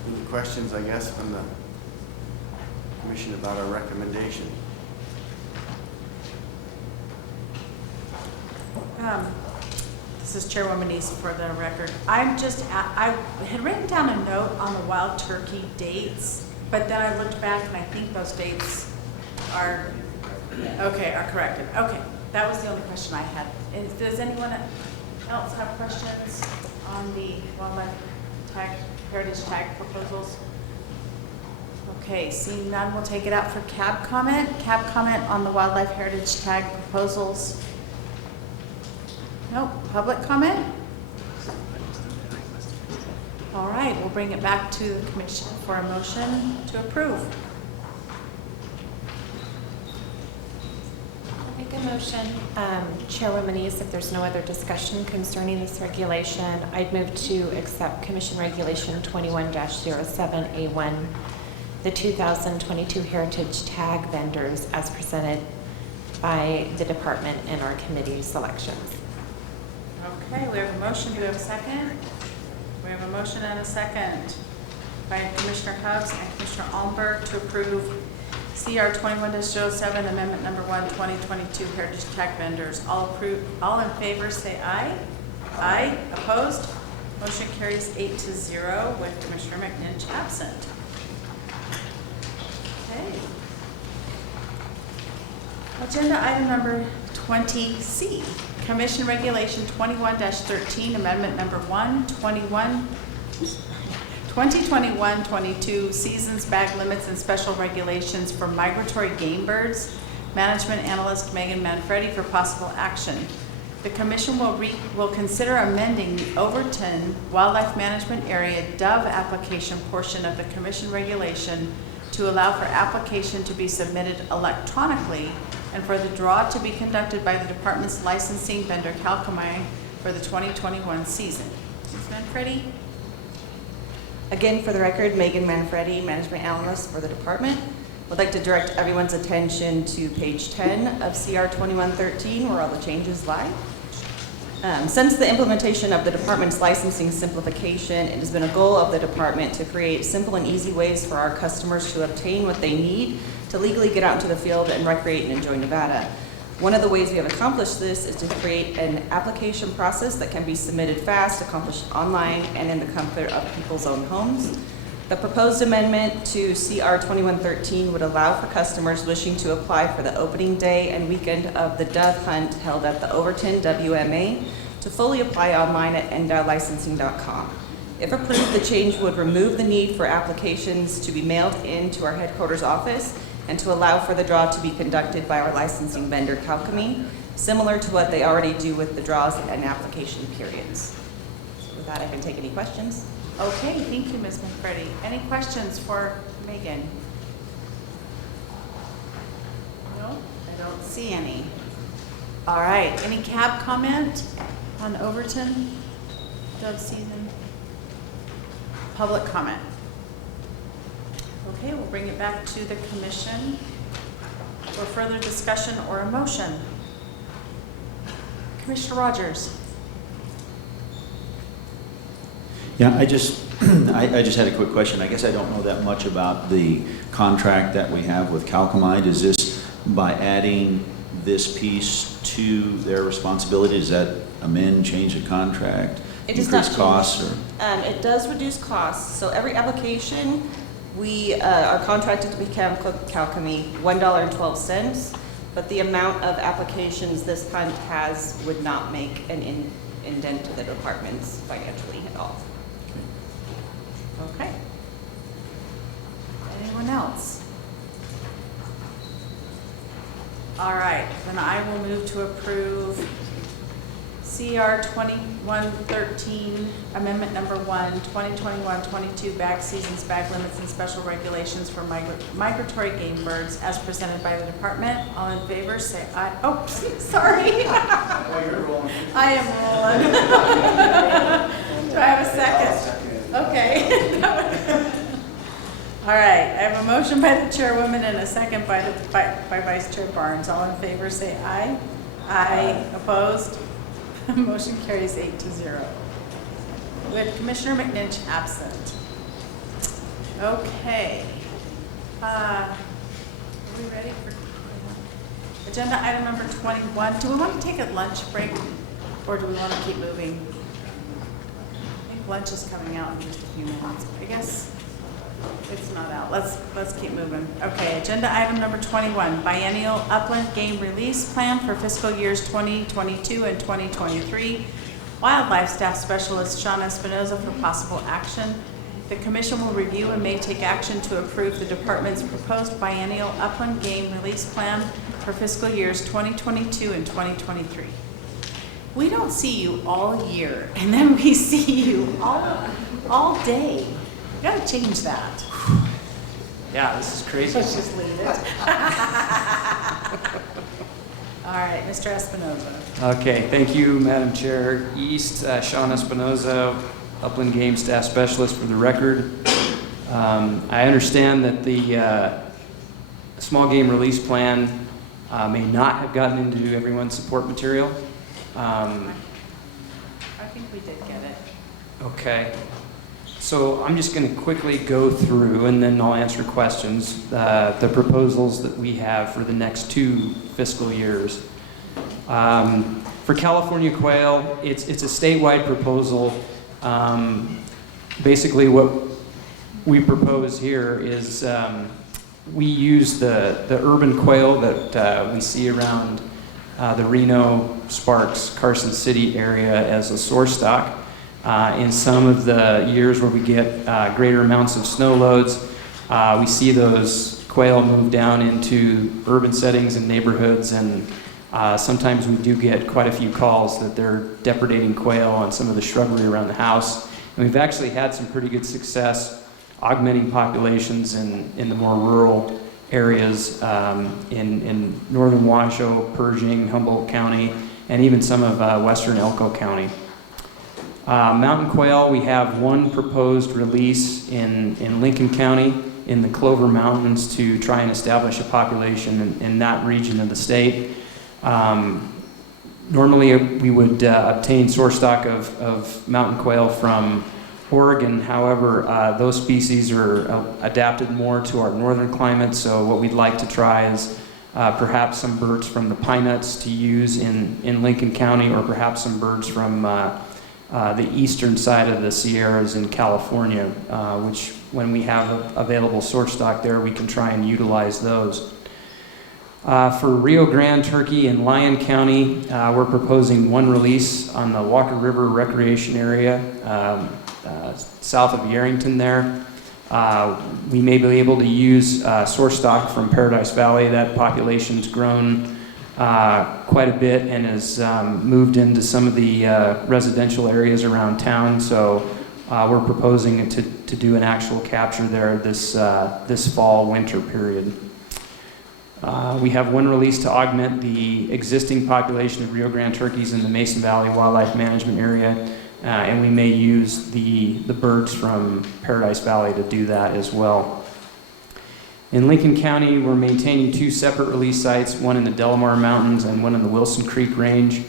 any questions, I guess, from the commission about our recommendation. This is Chairwoman East for the record. I had written down a note on the wild turkey dates, but then I looked back and I think those dates are corrected. Okay, that was the only question I had. Does anyone else have questions on the wildlife heritage tag proposals? Okay, seeing none, we'll take it out for cab comment. Cab comment on the wildlife heritage tag proposals. Nope. Public comment? All right, we'll bring it back to the commission for a motion to approve. I'll make a motion. Chairwoman East, if there's no other discussion concerning this regulation, I'd move to accept Commission Regulation 21-07A1, the 2022 Heritage Tag vendors as presented by the department in our committee selections. Okay, we have a motion. Do we have a second? We have a motion and a second by Commissioner Hubbs and Commissioner Almberg to approve CR 21-07 Amendment Number 1, 2022 Heritage Tag vendors. All in favor say aye. Aye. Opposed? Motion carries 8-0 with Commissioner McNinch absent. Okay. Agenda item number 20C. Commission Regulation 21-13, Amendment Number 1, 2021-22 Seasons, Bag Limits, and Special Regulations for Migratory Game Birds. Management Analyst Megan Manfredi for possible action. The Commission will consider amending the Overton Wildlife Management Area DOW application portion of the Commission Regulation to allow for application to be submitted electronically and for the draw to be conducted by the department's licensing vendor, Calcomine, for the 2021 season. Ms. Manfredi? Again, for the record, Megan Manfredi, Management Analyst for the department. Would like to direct everyone's attention to page 10 of CR 2113, where all the changes lie. Since the implementation of the department's licensing simplification, it has been a goal of the department to create simple and easy ways for our customers to obtain what they need to legally get out into the field and recreate and enjoy Nevada. One of the ways we have accomplished this is to create an application process that can be submitted fast, accomplished online, and in the comfort of people's own homes. The proposed amendment to CR 2113 would allow for customers wishing to apply for the opening day and weekend of the dove hunt held at the Overton WMA to fully apply online at NDOWlicensing.com. If approved, the change would remove the need for applications to be mailed in to our headquarters office and to allow for the draw to be conducted by our licensing vendor, Calcomine, similar to what they already do with the draws and application periods. So with that, I can take any questions. Okay, thank you, Ms. Manfredi. Any questions for Megan? No, I don't see any. All right, any cab comment on Overton dove season? Public comment? Okay, we'll bring it back to the commission for further discussion or a motion. Commissioner Rogers. Yeah, I just had a quick question. I guess I don't know that much about the contract that we have with Calcomine. Is this by adding this piece to their responsibility? Does that amend, change the contract, increase costs? Or? It does reduce costs. So every application, we are contracted with Calcomine $1.12, but the amount of applications this hunt has would not make an indent to the department's financially at all. Okay. Anyone else? All right, then I will move to approve CR 2113, Amendment Number 1, 2021-22 Bag Seasons, Bag Limits, and Special Regulations for Migratory Game Birds as presented by the department. All in favor, say aye. Oh, sorry. I am rolling. Do I have a second? Okay. All right, I have a motion by the chairwoman and a second by Vice Chair Barnes. All in favor, say aye. Aye. Opposed? Motion carries 8-0. With Commissioner McNinch absent. Okay. Are we ready for agenda item number 21? Do we want to take a lunch break or do we want to keep moving? I think lunch is coming out in just a few minutes. I guess It's not out. Let's keep moving. Okay, agenda item number 21, Biennial Upland Game Release Plan for fiscal years 2022 and 2023. Wildlife Staff Specialist Sean Espinoza for possible action. The commission will review and may take action to approve the department's proposed biennial upland game release plan for fiscal years 2022 and 2023. We don't see you all year, and then we see you all day. We gotta change that. Yeah, this is crazy. Let's just leave it. All right, Mr. Espinoza. Okay, thank you, Madam Chair. East, Sean Espinoza, Upland Game Staff Specialist for the record. I understand that the small game release plan may not have gotten into everyone's support material. I think we did get it. Okay. So I'm just going to quickly go through, and then I'll answer questions, the proposals that we have for the next 2 fiscal years. For California quail, it's a statewide proposal. Basically what we propose here is we use the urban quail that we see around the Reno, Sparks, Carson City area as a source stock. In some of the years where we get greater amounts of snow loads, we see those quail move down into urban settings and neighborhoods, and sometimes we do get quite a few calls that they're depredating quail on some of the shrubbery around the house. And we've actually had some pretty good success augmenting populations in the more rural areas in northern Washoe, Pershing, Humboldt County, and even some of western Elko County. Mountain quail, we have one proposed release in Lincoln County in the Clover Mountains to try and establish a population in that region of the state. Normally we would obtain source stock of mountain quail from Oregon. However, those species are adapted more to our northern climate, so what we'd like to try is perhaps some birds from the pine nuts to use in Lincoln County, or perhaps some birds from the eastern side of the Sierras in California, which when we have available source stock there, we can try and utilize those. For Rio Grande turkey in Lyon County, we're proposing one release on the Walker River Recreation Area, south of Yarrington there. We may be able to use source stock from Paradise Valley. That population's grown quite a bit and has moved into some of the residential areas around town, so we're proposing to do an actual capture there this fall winter period. We have one release to augment the existing population of Rio Grande turkeys in the Mason Valley Wildlife Management Area, and we may use the birds from Paradise Valley to do that as well. In Lincoln County, we're maintaining 2 separate release sites, one in the Delamar Mountains and one in the Wilson Creek Range.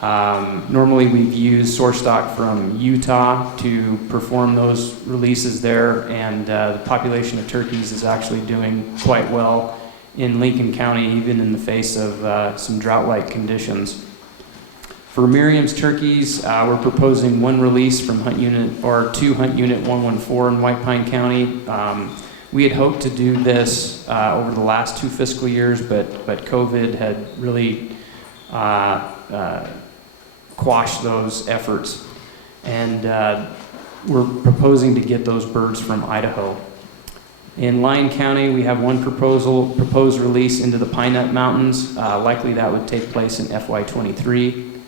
Normally we've used source stock from Utah to perform those releases there, and the population of turkeys is actually doing quite well in Lincoln County, even in the face of some drought-like conditions. For Miriam's turkeys, we're proposing one release from Hunt Unit, or 2 Hunt Unit 114 in White Pine County. We had hoped to do this over the last 2 fiscal years, but COVID had really quashed those efforts. And we're proposing to get those birds from Idaho. In Lyon County, we have one proposed release into the Pine Nut Mountains. Likely that would take place in FY23.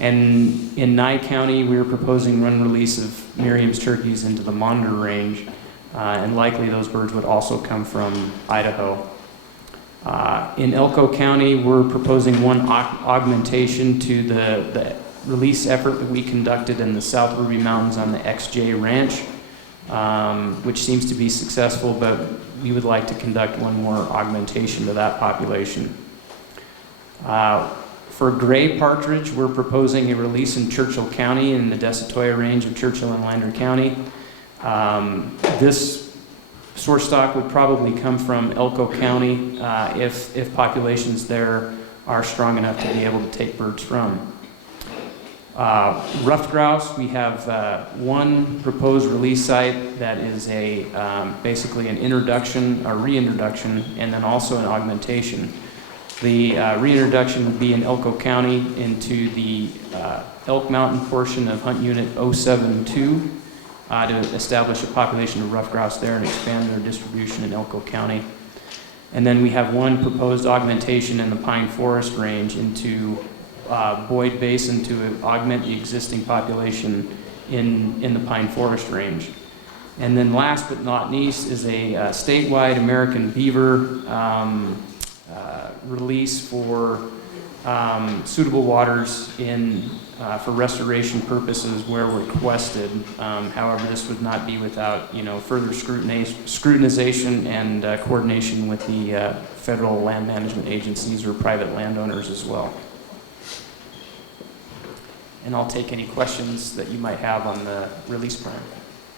And in Nye County, we are proposing one release of Miriam's turkeys into the Maunder Range. And likely those birds would also come from Idaho. In Elko County, we're proposing one augmentation to the release effort that we conducted in the South Ruby Mountains on the XJ Ranch, which seems to be successful, but we would like to conduct one more augmentation to that population. For gray partridge, we're proposing a release in Churchill County in the Desatoya range of Churchill and Lander County. This source stock would probably come from Elko County if populations there are strong enough to be able to take birds from. Ruffed grouse, we have one proposed release site that is a basically an introduction, a reintroduction, and then also an augmentation. The reintroduction would be in Elko County into the Elk Mountain portion of Hunt Unit 072 to establish a population of ruffed grouse there and expand their distribution in Elko County. And then we have one proposed augmentation in the Pine Forest Range into Boyd Basin to augment the existing population in the Pine Forest Range. And then last but not least is a statewide American beaver release for suitable waters for restoration purposes where requested. However, this would not be without further scrutinization and coordination with the federal land management agencies or private landowners as well. And I'll take any questions that you might have on the release plan.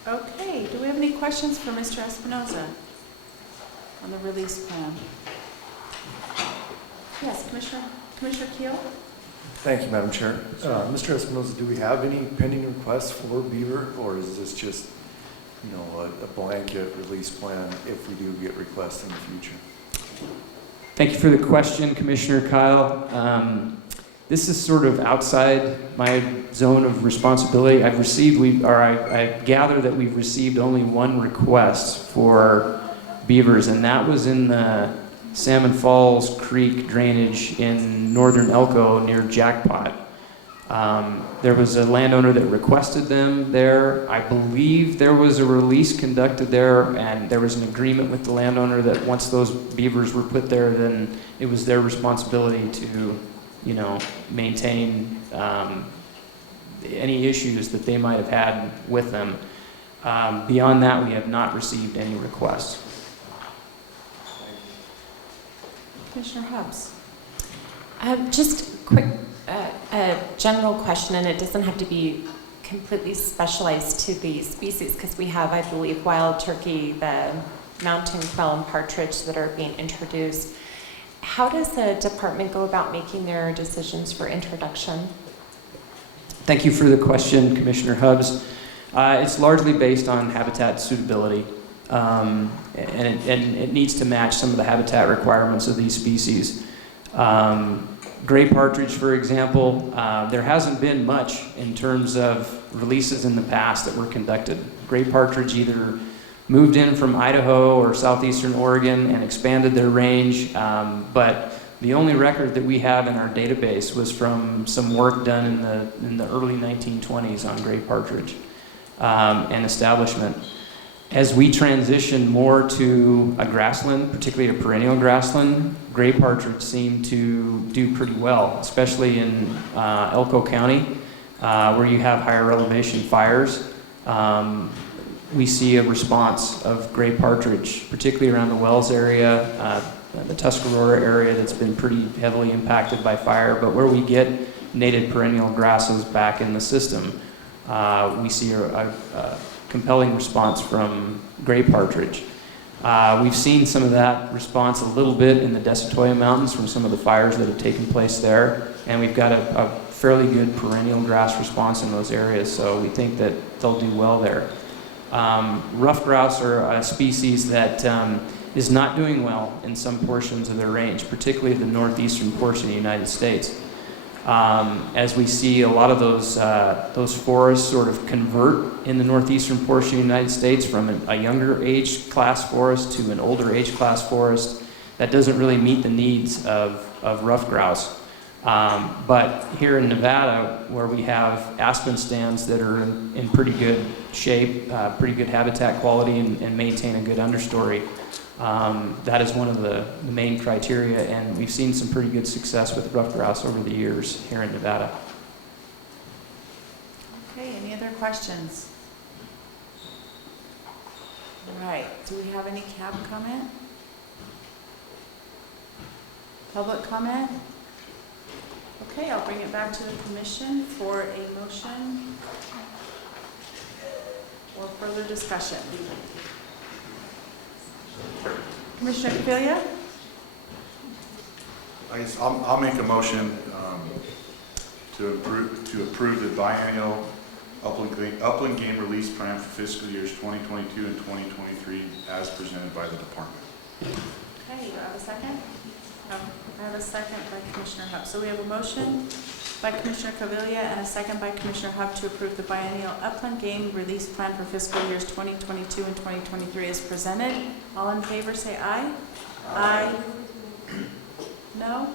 Okay, do we have any questions for Mr. Espinoza on the release plan? Yes, Commissioner Keel? Thank you, Madam Chair. Mr. Espinoza, do we have any pending requests for beaver, or is this just, a blanket release plan if we do get requests in the future? Thank you for the question, Commissioner Kyle. This is sort of outside my zone of responsibility. I gather that we've received only one request for beavers, and that was in the Salmon Falls Creek drainage in northern Elko near Jackpot. There was a landowner that requested them there. I believe there was a release conducted there, and there was an agreement with the landowner that once those beavers were put there, then it was their responsibility to maintain any issues that they might have had with them. Beyond that, we have not received any requests. Commissioner Hubbs? Just quick, a general question, and it doesn't have to be completely specialized to the species, because we have, I believe, wild turkey, the mountain quail, and partridge that are being introduced. How does the department go about making their decisions for introduction? Thank you for the question, Commissioner Hubbs. It's largely based on habitat suitability, and it needs to match some of the habitat requirements of these species. Gray partridge, for example, there hasn't been much in terms of releases in the past that were conducted. Gray partridge either moved in from Idaho or southeastern Oregon and expanded their range, but the only record that we have in our database was from some work done in the early 1920s on gray partridge and establishment. As we transition more to a grassland, particularly a perennial grassland, gray partridge seem to do pretty well, especially in Elko County, where you have higher elevation fires. We see a response of gray partridge, particularly around the Wells area, the Tuscarora area that's been pretty heavily impacted by fire, but where we get native perennial grasses back in the system, we see a compelling response from gray partridge. We've seen some of that response a little bit in the Desatoya Mountains from some of the fires that have taken place there, and we've got a fairly good perennial grass response in those areas, so we think that they'll do well there. Ruffed grouse are a species that is not doing well in some portions of their range, particularly the northeastern portion of the United States. As we see a lot of those forests sort of convert in the northeastern portion of the United States from a younger age class forest to an older age class forest, that doesn't really meet the needs of ruffed grouse. But here in Nevada, where we have aspen stands that are in pretty good shape, pretty good habitat quality, and maintain a good understory, that is one of the main criteria, and we've seen some pretty good success with ruffed grouse over the years here in Nevada. Okay, any other questions? All right, do we have any cab comment? Public comment? Okay, I'll bring it back to the commission for a motion or further discussion. Commissioner Capilla? I'll make a motion to approve the biennial Upland game release plan for fiscal years 2022 and 2023 as presented by the department. Okay, do I have a second? I have a second by Commissioner Hub. So we have a motion by Commissioner Cavilla and a second by Commissioner Hub to approve the biennial Upland game release plan for fiscal years 2022 and 2023 as presented. All in favor say aye. Aye. No?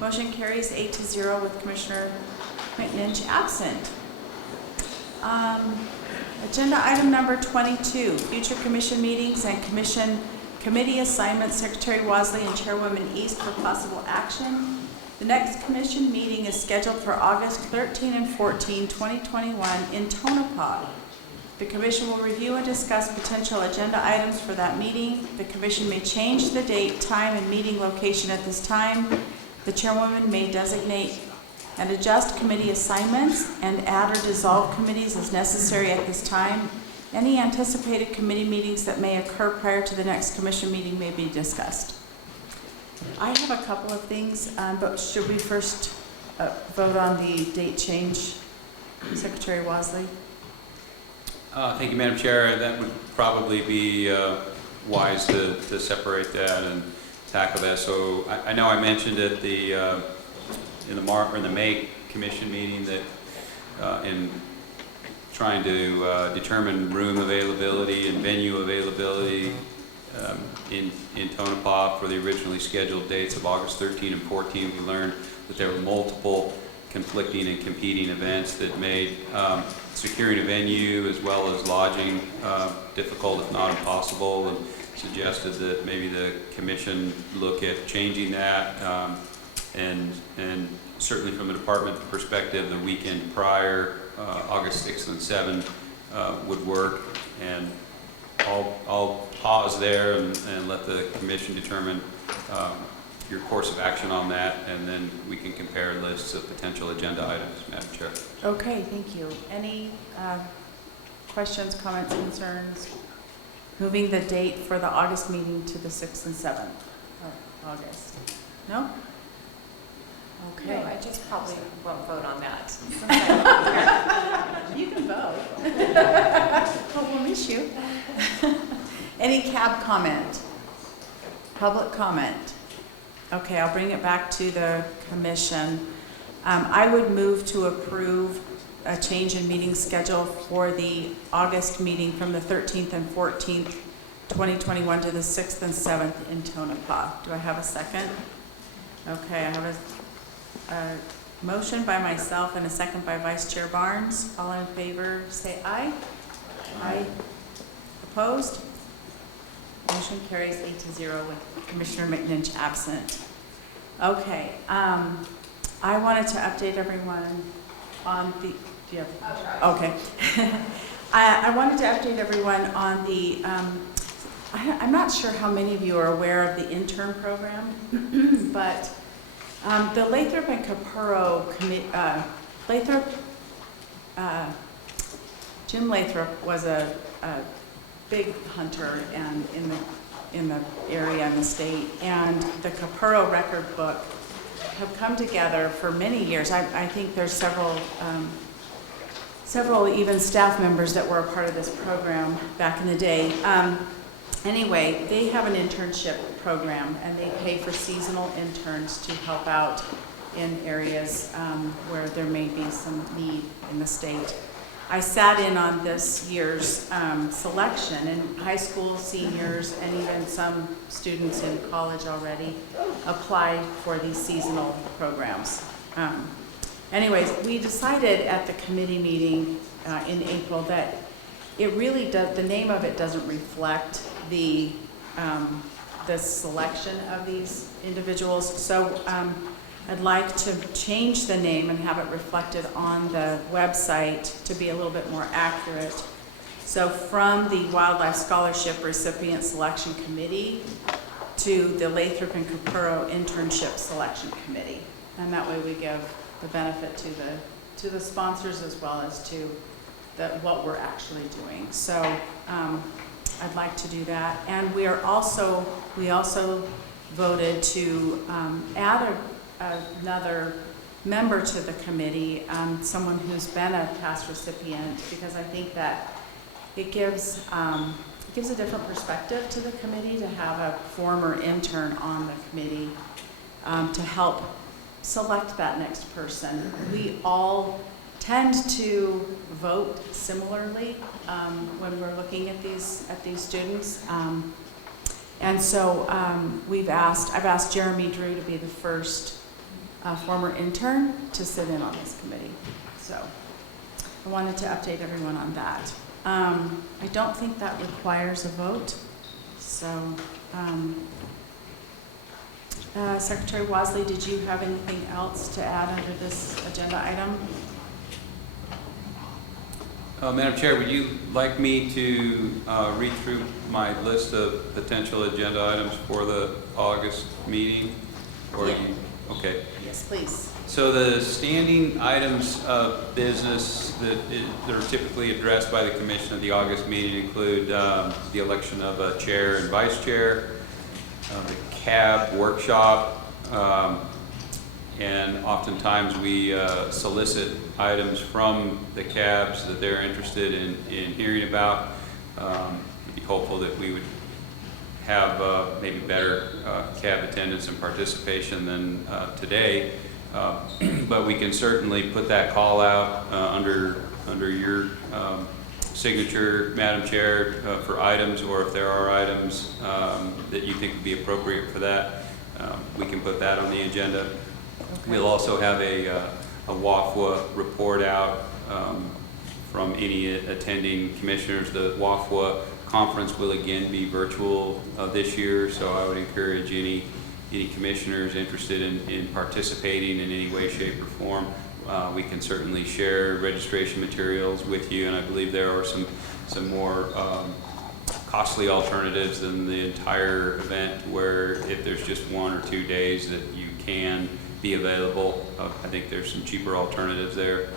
Motion carries 8-0 with Commissioner McNinch absent. Agenda item number 22, future commission meetings and committee assignments, Secretary Wasley and Chairwoman East for possible action. The next commission meeting is scheduled for August 13 and 14, 2021 in Tonopah. The commission will review and discuss potential agenda items for that meeting. The commission may change the date, time, and meeting location at this time. The chairwoman may designate and adjust committee assignments and add or dissolve committees as necessary at this time. Any anticipated committee meetings that may occur prior to the next commission meeting may be discussed. I have a couple of things, but should we first vote on the date change? Secretary Wasley? Thank you, Madam Chair. That would probably be wise to separate that and tackle that. So I know I mentioned at the in the May Commission meeting that in trying to determine room availability and venue availability in Tonopah for the originally scheduled dates of August 13 and 14, we learned that there were multiple conflicting and competing events that made securing a venue as well as lodging difficult, if not impossible, and suggested that maybe the commission look at changing that. And certainly from the department perspective, the weekend prior, August 6th and 7th, would work. And I'll pause there and let the commission determine your course of action on that, and then we can compare lists of potential agenda items, Madam Chair. Okay, thank you. Any questions, comments, concerns? Moving the date for the August meeting to the 6th and 7th of August. No? Okay. No, I just probably won't vote on that. You can vote. Oh, we'll miss you. Any cab comment? Public comment? Okay, I'll bring it back to the commission. I would move to approve a change in meeting schedule for the August meeting from the 13th and 14th, 2021 to the 6th and 7th in Tonopah. Do I have a second? Okay, I have a motion by myself and a second by Vice Chair Barnes. All in favor say aye. Aye. Opposed? Motion carries 8-0 with Commissioner McNinch absent. Okay, I wanted to update everyone on the, do you have? Okay. I wanted to update everyone on the, I'm not sure how many of you are aware of the intern program, but the Lathrop and Capurro Jim Lathrop was a big hunter and in the area in the state, and the Capurro record book have come together for many years. I think there's several even staff members that were a part of this program back in the day. Anyway, they have an internship program, and they pay for seasonal interns to help out in areas where there may be some need in the state. I sat in on this year's selection, and high school seniors and even some students in college already apply for these seasonal programs. Anyways, we decided at the committee meeting in April that it really does, the name of it doesn't reflect the selection of these individuals. So I'd like to change the name and have it reflected on the website to be a little bit more accurate. So from the Wildlife Scholarship Recipient Selection Committee to the Lathrop and Capurro Internship Selection Committee. And that way we give the benefit to the sponsors as well as to what we're actually doing. So I'd like to do that. And we also voted to add another member to the committee, someone who's been a past recipient, because I think that it gives a different perspective to the committee to have a former intern on the committee to help select that next person. We all tend to vote similarly when we're looking at these students. And so I've asked Jeremy Drew to be the first former intern to sit in on this committee. So I wanted to update everyone on that. I don't think that requires a vote. So Secretary Wasley, did you have anything else to add under this agenda item? Madam Chair, would you like me to read through my list of potential agenda items for the August meeting? Or Yeah. Okay. Yes, please. So the standing items of business that are typically addressed by the commission at the August meeting include the election of a chair and vice chair, the CAB workshop, and oftentimes we solicit items from the CABs that they're interested in hearing about. We'd be hopeful that we would have maybe better CAB attendance and participation than today. But we can certainly put that call out under your signature, Madam Chair, for items, or if there are items that you think would be appropriate for that, we can put that on the agenda. Okay. We'll also have a WAFWA report out from any attending commissioners. The WAFWA conference will again be virtual this year, so I would encourage any commissioners interested in participating in any way, shape, or form. We can certainly share registration materials with you, and I believe there are some more costly alternatives than the entire event, where if there's just 1 or 2 days that you can be available, I think there's some cheaper alternatives there.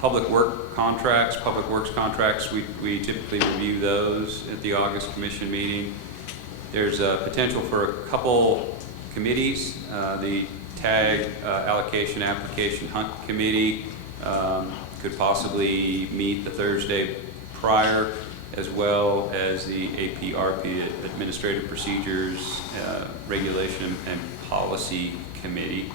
Public works contracts, we typically review those at the August commission meeting. There's a potential for a couple committees. The tag allocation application hunt committee could possibly meet the Thursday prior, as well as the APRP, Administrative Procedures, Regulation and Policy Committee.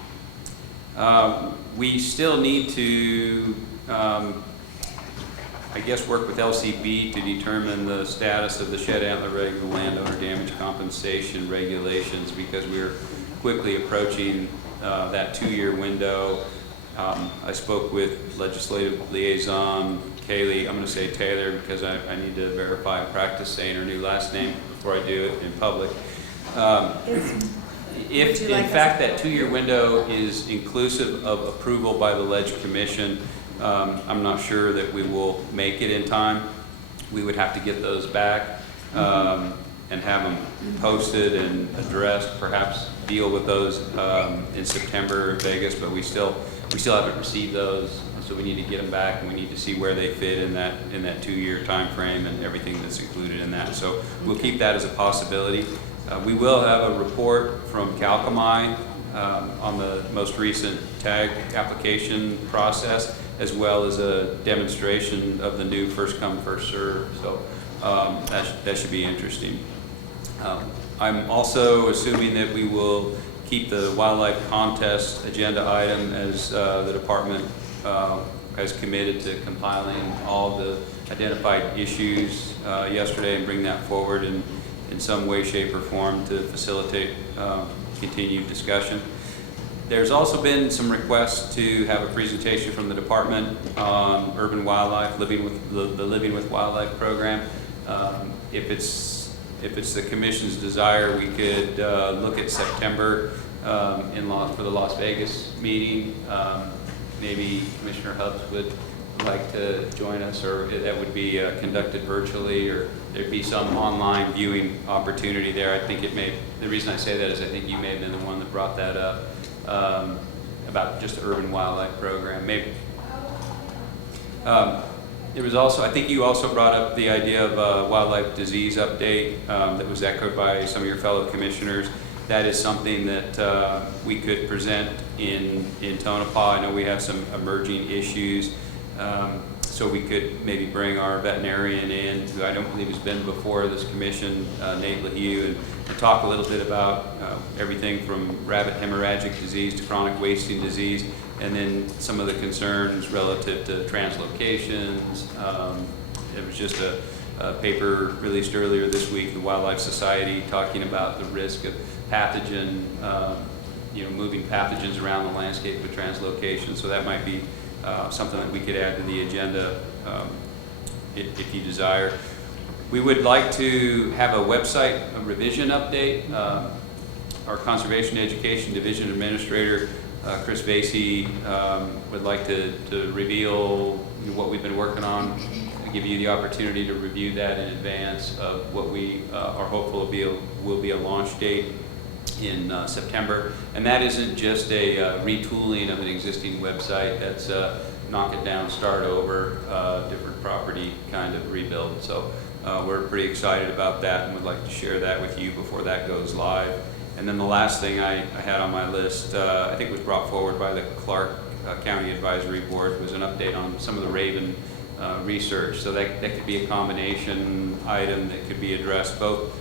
We still need to I guess work with LCB to determine the status of the shed antler regular landowner damage compensation regulations, because we're quickly approaching that 2-year window. I spoke with legislative liaison Kaylee, I'm going to say Taylor because I need to verify and practice saying her new last name before I do it in public. If in fact that 2-year window is inclusive of approval by the Ledge Commission, I'm not sure that we will make it in time. We would have to get those back and have them posted and addressed, perhaps deal with those in September in Vegas, but we still haven't received those, so we need to get them back, and we need to see where they fit in that 2-year time frame and everything that's included in that. So we'll keep that as a possibility. We will have a report from Calcomine on the most recent tag application process, as well as a demonstration of the new first come, first serve. So that should be interesting. I'm also assuming that we will keep the wildlife contest agenda item, as the department has committed to compiling all the identified issues yesterday and bring that forward in some way, shape, or form to facilitate continued discussion. There's also been some requests to have a presentation from the department on urban wildlife, the Living with Wildlife program. If it's the commission's desire, we could look at September for the Las Vegas meeting. Maybe Commissioner Hubbs would like to join us, or that would be conducted virtually, or there'd be some online viewing opportunity there. I think the reason I say that is I think you may have been the one that brought that up. About just the urban wildlife program. Maybe there was also, I think you also brought up the idea of a wildlife disease update that was echoed by some of your fellow commissioners. That is something that we could present in Tonopah. I know we have some emerging issues. So we could maybe bring our veterinarian in, who I don't believe has been before this commission, Nate LaHue, and talk a little bit about everything from rabbit hemorrhagic disease to chronic wasting disease, and then some of the concerns relative to translocations. It was just a paper released earlier this week, the Wildlife Society, talking about the risk of pathogen, moving pathogens around the landscape with translocation. So that might be something that we could add to the agenda if you desire. We would like to have a website a revision update. Our Conservation Education Division Administrator, Chris Vasey, would like to reveal what we've been working on, give you the opportunity to review that in advance of what we are hopeful will be a launch date in September. And that isn't just a retooling of an existing website. That's knock it down, start over, different property kind of rebuild. So we're pretty excited about that and would like to share that with you before that goes live. And then the last thing I had on my list, I think was brought forward by the Clark County Advisory Board, was an update on some of the Raven research. So that could be a combination item that could be addressed both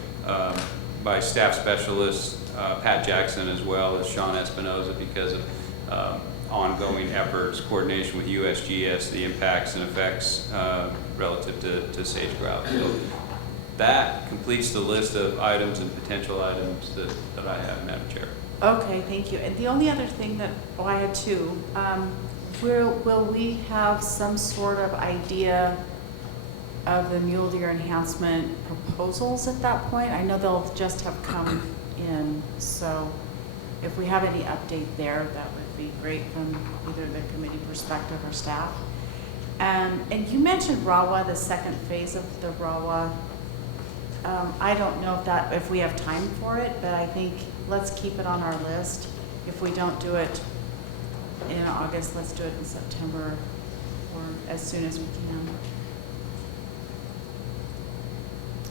by staff specialists, Pat Jackson, as well as Sean Espinoza, because of ongoing efforts, coordination with USGS, the impacts and effects relative to Sage-Grouse. So that completes the list of items and potential items that I have, Madam Chair. Okay, thank you. And the only other thing that, I had two, will we have some sort of idea of the mule deer enhancement proposals at that point? I know they'll just have come in, so if we have any update there, that would be great from either the committee perspective or staff. And you mentioned RAWA, the second phase of the RAWA. I don't know if we have time for it, but I think let's keep it on our list. If we don't do it in August, let's do it in September or as soon as we can.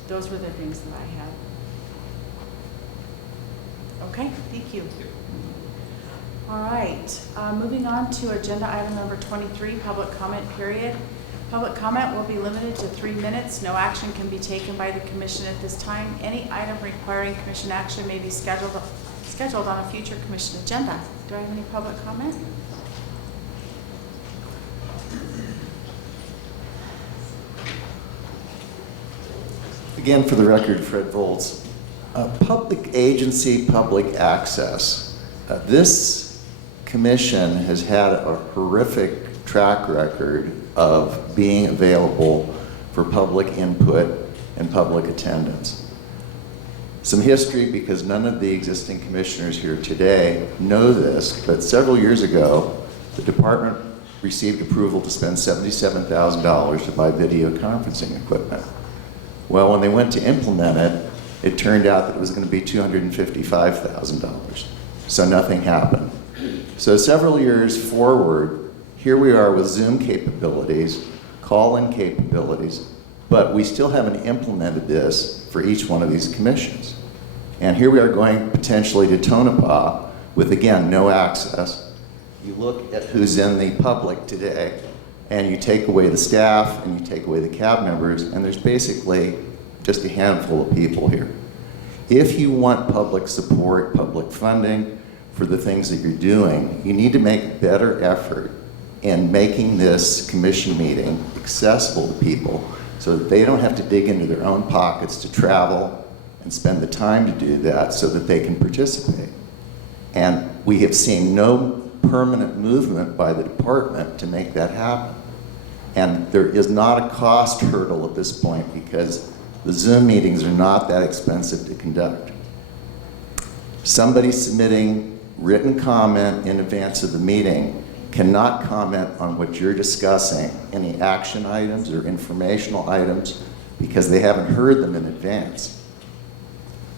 Those were the things that I had. Okay, thank you. All right, moving on to agenda item number 23, public comment period. Public comment will be limited to 3 minutes. No action can be taken by the commission at this time. Any item requiring commission action may be scheduled on a future commission agenda. Do I have any public comment? Again, for the record, Fred Volz. Public agency, public access. This commission has had a horrific track record of being available for public input and public attendance. Some history, because none of the existing commissioners here today know this, but several years ago, the department received approval to spend $77,000 to buy video conferencing equipment. Well, when they went to implement it, it turned out that it was going to be $255,000. So nothing happened. So several years forward, here we are with Zoom capabilities, call-in capabilities, but we still haven't implemented this for each one of these commissions. And here we are going potentially to Tonopah with, again, no access. You look at who's in the public today, and you take away the staff, and you take away the cab members, and there's basically just a handful of people here. If you want public support, public funding for the things that you're doing, you need to make better effort in making this commission meeting accessible to people so that they don't have to dig into their own pockets to travel and spend the time to do that so that they can participate. And we have seen no permanent movement by the department to make that happen. And there is not a cost hurdle at this point because the Zoom meetings are not that expensive to conduct. Somebody submitting written comment in advance of the meeting cannot comment on what you're discussing, any action items or informational items, because they haven't heard them in advance.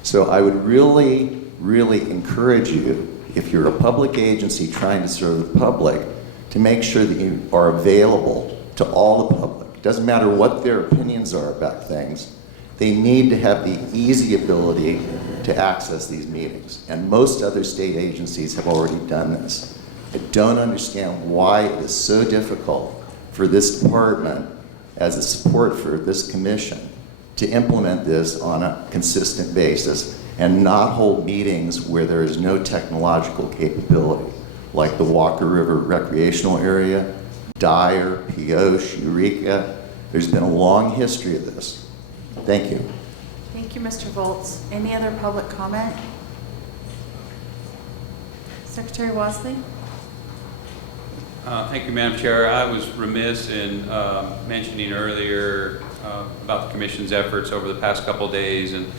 So I would really, really encourage you, if you're a public agency trying to serve the public, to make sure that you are available to all the public. It doesn't matter what their opinions are about things. They need to have the easy ability to access these meetings. And most other state agencies have already done this. I don't understand why it is so difficult for this department, as a support for this commission, to implement this on a consistent basis and not hold meetings where there is no technological capability, like the Walker River Recreational Area, Dyer, Pioche, Eureka. There's been a long history of this. Thank you. Thank you, Mr. Volz. Any other public comment? Secretary Wasley? Thank you, Madam Chair. I was remiss in mentioning earlier about the Commission's efforts over the past couple days, and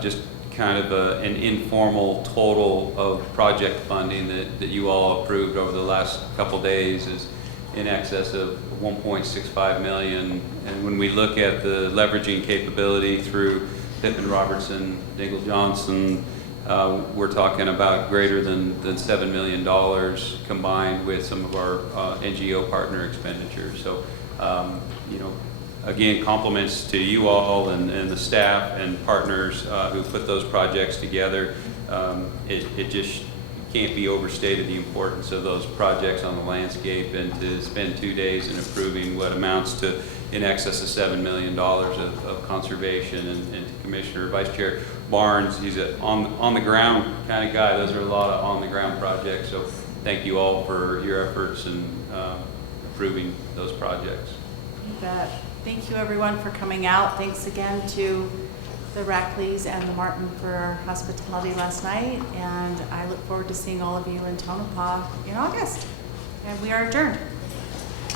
just kind of an informal total of project funding that you all approved over the last couple days is in excess of $1.65 million. And when we look at the leveraging capability through Pitman, Robertson, Dingle Johnson, we're talking about greater than $7 million combined with some of our NGO partner expenditures. So, again, compliments to you all and the staff and partners who put those projects together. It just can't be overstated the importance of those projects on the landscape, and to spend 2 days in approving what amounts to in excess of $7 million of conservation, and to Commissioner Vice Chair Barnes, he's an on the ground kind of guy. Those are a lot of on the ground projects. So thank you all for your efforts in approving those projects. You bet. Thank you, everyone, for coming out. Thanks again to the Rackleys and the Martin for hospitality last night, and I look forward to seeing all of you in Tonopah in August. And we are adjourned.